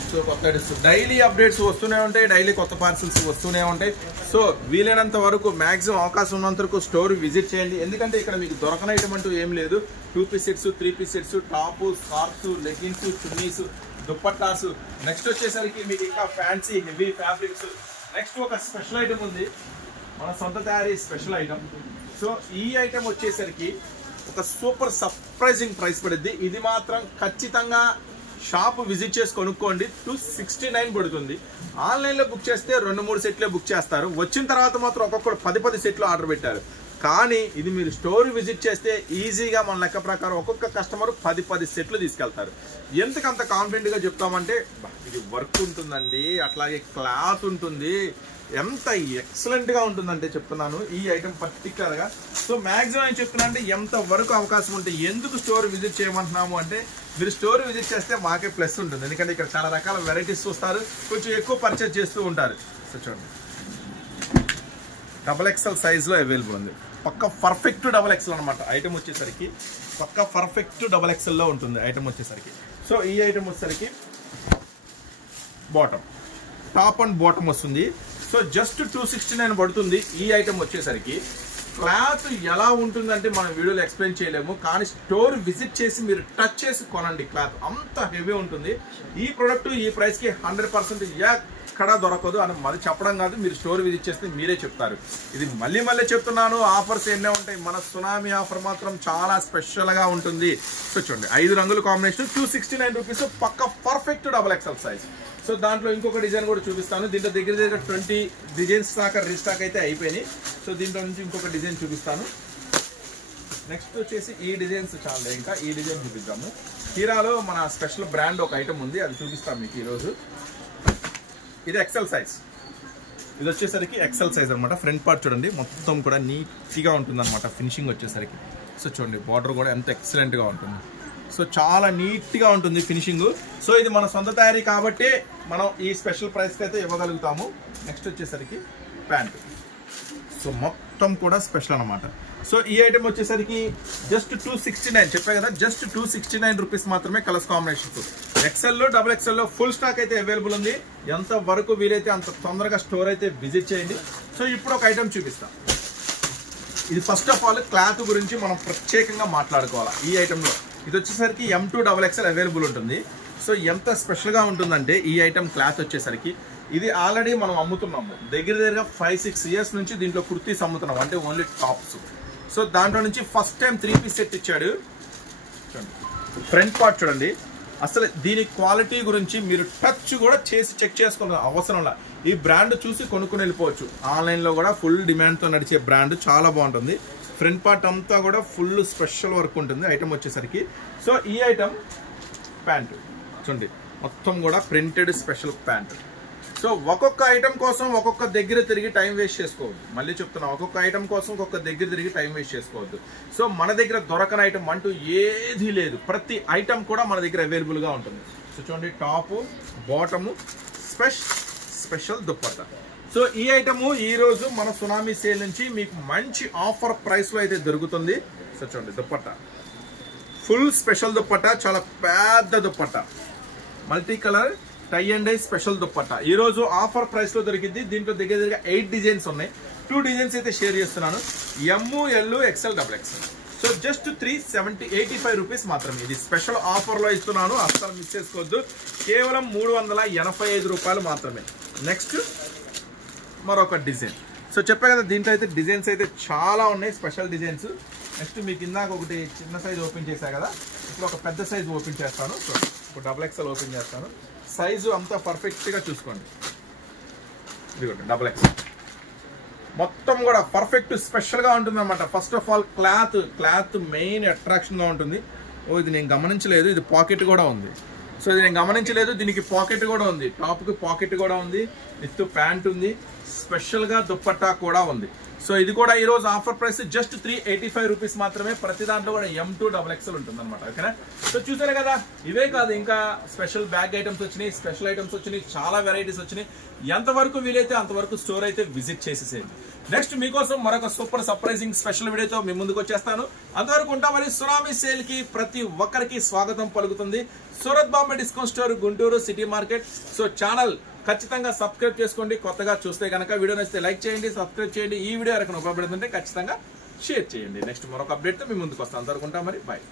సో కొత్త డైలీ అప్డేట్స్ వస్తూనే ఉంటాయి, డైలీ కొత్త పార్సల్స్ వస్తూనే ఉంటాయి. సో వీలైనంత వరకు మాక్సిమం అవకాశం ఉన్నంత వరకు స్టోర్ విజిట్ చేయండి. ఎందుకంటే ఇక్కడ మీకు దొరకని ఐటమ్ అంటూ ఏం లేదు. 2 piece sets, 3 piece sets, top, scarfs, leggings, chunnis, dupattas. Next వచ్చేసరికి మీకు ఇంకా ఫ్యాన్సీ హెవీ ఫ్యాబ్రిక్స్. నెక్స్ట్ ఒక స్పెషల్ ఐటమ్ ఉంది, మన సొంత తయారీ స్పెషల్ ఐటమ్. సో ఈ ఐటమ్ వచ్చేసరికి ఒక సూపర్ సర్ప్రైజింగ్ ప్రైస్ పడుద్ది. ఇది మాత్రం ఖచ్చితంగా షాప్ విజిట్ చేసి కొనుక్కోండి. 269 పడుతుంది. ఆన్లైన్లో బుక్ చేస్తే 2-3 సెట్లే బుక్ చేస్తారు. వచ్చిన తర్వాత మాత్రం ఒక్కొక్కరు 10 సెట్లు ఆర్డర్ పెట్టారు. కానీ ఇది మీరు స్టోర్ విజిట్ చేస్తే ఈజీగా మన లెక్క ప్రకారం ఒక్కొక్క కస్టమర్ 10 సెట్లు తీసుకెళ్తారు. ఎందుకంత కాన్ఫిడెంట్గా చెప్తామంటే, ఇది వర్క్ ఉంటుందండి, అట్లాగే క్లాత్ ఉంటుంది, ఎంత ఎక్సలెంట్గా ఉంటుందంటే చెప్తున్నాను ఈ ఐటమ్ పర్టికులర్గా. సో మ్యాక్సిమం ఏం చెప్తున్నా అంటే, ఎంత వరకు అవకాశం ఉంటే ఎందుకు స్టోర్ విజిట్ చేయమంటున్నాము అంటే, మీరు స్టోర్ విజిట్ చేస్తే మాకే ప్లస్ ఉంటుంది. ఎందుకంటే ఇక్కడ చాలా రకాల వెరైటీస్ చూస్తారు, కొంచెం ఎక్కువ పర్చేజ్ చేస్తూ ఉంటారు. సో చూడండి, XXL సైజ్లో అవైలబుల్ ఉంది. పక్క పర్ఫెక్ట్ XXL అనమాట ఐటమ్ వచ్చేసరికి. పక్క పర్ఫెక్ట్ XXLలో ఉంటుంది ఐటమ్ వచ్చేసరికి. సో ఈ ఐటమ్ వచ్చేసరికి బాటమ్, టాప్ అండ్ బాటమ్ వస్తుంది. సో జస్ట్ 269 పడుతుంది. ఈ ఐటమ్ వచ్చేసరికి క్లాత్ ఎలా ఉంటుందంటే మనం వీడియోలో ఎక్స్ప్లెయిన్ చేయలేము, కానీ స్టోర్ విజిట్ చేసి మీరు టచ్ చేసి కొనండి. క్లాత్ అంత హెవీ ఉంటుంది. ఈ ప్రోడక్ట్ ఈ ప్రైస్కి 100% ఎక్కడ దొరకదు అని మరి చెప్పడం కాదు, మీరు స్టోర్ విజిట్ చేస్తే మీరే చెప్తారు. ఇది మళ్ళీ చెప్తున్నాను, ఆఫర్స్ ఎన్నో ఉంటాయి. మన సునామీ ఆఫర్ మాత్రం చాలా స్పెషల్గా ఉంటుంది. సో చూడండి, 5 రంగుల కాంబినేషన్, 269 రూపీస్, పక్క పర్ఫెక్ట్ XXL సైజ్. సో దాంట్లో ఇంకొక డిజైన్ కూడా చూపిస్తాను. దీంట్లో దగ్గర 20 డిజైన్స్ దాకా రీస్టాక్ అయితే అయిపోయినాయి. సో దీంట్లో నుంచి ఇంకొక డిజైన్ చూపిస్తాను. నెక్స్ట్ వచ్చేసి ఈ డిజైన్స్ చాలా, ఇంకా ఈ డిజైన్ చూపిద్దాము. హీరాలో మన స్పెషల్ బ్రాండ్ ఒక ఐటమ్ ఉంది, అది చూపిస్తాం మీకు ఈరోజు. ఇది ఎక్సెల్ సైజ్, ఇది వచ్చేసరికి ఎక్సెల్ సైజ్ అనమాట. ఫ్రంట్ పార్ట్ చూడండి మొత్తం కూడా నీట్గా ఉంటుంది అనమాట ఫినిషింగ్ వచ్చేసరికి. సో చూడండి బార్డర్ కూడా ఎంత ఎక్సలెంట్గా ఉంటుంది. సో చాలా నీట్గా ఉంటుంది ఫినిషింగ్. సో ఇది మన సొంత తయారీ కాబట్టి మనం ఈ స్పెషల్ ప్రైస్కి అయితే ఇవ్వగలుగుతాము. నెక్స్ట్ వచ్చేసరికి ప్యాంట్, సో మొత్తం కూడా స్పెషల్ అనమాట. సో ఈ ఐటమ్ వచ్చేసరికి జస్ట్ 269 చెప్పా కదా, జస్ట్ 269 రూపీస్ మాత్రమే. కలర్స్ కాంబినేషన్స్ ఎక్సెల్లో డబుల్ ఎక్సెల్లో ఫుల్ స్టాక్ అయితే అవైలబుల్ ఉంది. ఎంత వరకు వీలైతే అంత తొందరగా స్టోర్ అయితే విజిట్ చేయండి. సో ఇప్పుడు ఒక ఐటమ్ చూపిస్తాం. ఇది ఫస్ట్ ఆఫ్ ఆల్ క్లాత్ గురించి మనం ప్రత్యేకంగా మాట్లాడుకోవాలి. ఈ ఐటెంలో ఇది వచ్చేసరికి M2XXL అవైలబుల్ ఉంటుంది. సో ఎంత స్పెషల్గా ఉంటుందంటే ఈ ఐటమ్ క్లాత్ వచ్చేసరికి ఇది ఆల్రెడీ మనం అమ్ముతున్నాము దగ్గరగా 5-6 ఇయర్స్ నుంచి దీంట్లో కుర్తీస్ అమ్ముతున్నాం, అంటే ఓన్లీ టాప్స్. సో దాంట్లో నుంచి ఫస్ట్ టైం 3 పీస్ సెట్ ఇచ్చాడు. ఫ్రంట్ పార్ట్ చూడండి, అసలు దీని క్వాలిటీ గురించి మీరు టచ్ కూడా చేసి చెక్ చేసుకోవాలి అవసరంలా. ఈ బ్రాండ్ చూసి కొనుక్కుని వెళ్ళిపోవచ్చు. ఆన్లైన్లో కూడా ఫుల్ డిమాండ్తో నడిచే బ్రాండ్, చాలా బాగుంటుంది. ఫ్రంట్ పార్ట్ అంతా కూడా ఫుల్ స్పెషల్ వర్క్ ఉంటుంది ఐటమ్ వచ్చేసరికి. సో ఈ ఐటమ్ ప్యాంటు చూడండి మొత్తం కూడా ప్రింటెడ్ స్పెషల్ ప్యాంటు. సో ఒక్కొక్క ఐటమ్ కోసం ఒక్కొక్క దగ్గర తిరిగి టైం వేస్ట్ చేసుకోవద్దు. మళ్ళీ చెప్తున్నా, ఒక్కొక్క ఐటమ్ కోసం ఒక్కొక్క దగ్గర తిరిగి టైం వేస్ట్ చేసుకోవద్దు. సో మన దగ్గర దొరకని ఐటమ్ అంటూ ఏది లేదు, ప్రతి ఐటమ్ కూడా మన దగ్గర అవైలబుల్గా ఉంటుంది. సో చూడండి top bottom special dupatta. So ఈ ఐటము ఈరోజు మన సునామీ సేల్ నుంచి మీకు మంచి ఆఫర్ ప్రైస్లో అయితే దొరుకుతుంది. సో చూడండి దుప్పట్టా ఫుల్ స్పెషల్ దుప్పట్టా, చాలా పెద్ద dupatta, multi colour tie and dye special dupatta ఈ రోజు ఆఫర్ ప్రైస్ లో దొరికింది. దీంట్లో దగ్గర 8 డిజైన్స్ ఉన్నాయి. 2 డిజైన్స్ అయితే షేర్ చేస్తున్నాను, ML, XL, XXL. So just 385 rupees మాత్రమే. ఇది స్పెషల్ ఆఫర్ లో ఇస్తున్నాను, అస్సలు మిస్ చేసుకోవద్దు. కేవలం 385 రూపాయలు మాత్రమే. నెక్స్ట్ మరొక డిజైన్. సో చెప్పా కదా దీంట్లో అయితే డిజైన్స్ అయితే చాలా ఉన్నాయి, స్పెషల్ డిజైన్స్. నెక్స్ట్ మీకు ఇందాక ఒకటి చిన్న సైజ్ ఓపెన్ చేశా కదా, ఇప్పుడు ఒక పెద్ద సైజ్ ఓపెన్ చేస్తాను. సో ఇప్పుడు XXL ఓపెన్ చేస్తాను. సైజు అంతా పర్ఫెక్ట్గా చూసుకోండి. ఇదిగోండి XXL మొత్తం కూడా పర్ఫెక్ట్ స్పెషల్గా ఉంటుంది అనమాట. First of all cloth main అట్రాక్షన్గా ఉంటుంది. ఓ ఇది నేను గమనించలేదు, ఇది పాకెట్ కూడా ఉంది. సో ఇది నేను గమనించలేదు, దీనికి పాకెట్ కూడా ఉంది. టాప్కి పాకెట్ కూడా ఉంది, విత్ ప్యాంట్ ఉంది, స్పెషల్గా దుప్పట్టా కూడా ఉంది. సో ఇది కూడా ఈరోజు ఆఫర్ ప్రైస్ జస్ట్ 385 రూపీస్ మాత్రమే. ప్రతి దాంట్లో కూడా M2XXL ఉంటుంది అనమాట. ఓకేనా? సో చూసారు కదా, ఇవే కాదు ఇంకా స్పెషల్ బ్యాగ్ ఐటమ్స్ వచ్చినాయి, స్పెషల్ ఐటమ్స్ వచ్చినాయి, చాలా వెరైటీస్ వచ్చినాయి. ఎంతవరకు వీలైతే అంతవరకు స్టోర్ అయితే విజిట్ చేసేసేయండి. నెక్స్ట్ మీకోసం మరొక సూపర్ సర్ప్రైజింగ్ స్పెషల్ వీడియోతో మీ ముందుకు వచ్చేస్తాను. అంతవరకు ఉంటామని సునామీ సేల్ కి ప్రతి ఒక్కరికి స్వాగతం పలుకుతుంది Surat Bombay discount store, Guntur city market. So channel ఖచ్చితంగా సబ్స్క్రైబ్ చేసుకోండి. కొత్తగా చూస్తే కనుక వీడియో నచ్చితే లైక్ చేయండి, సబ్స్క్రైబ్ చేయండి. ఈ వీడియో ఎవరికైనా ఉపయోగపడుతుంటే ఖచ్చితంగా షేర్ చేయండి. నెక్స్ట్ మరొక అప్డేట్తో మీ ముందుకు వస్తాను. అంతవరకు ఉంటాం మరి, బాయ్.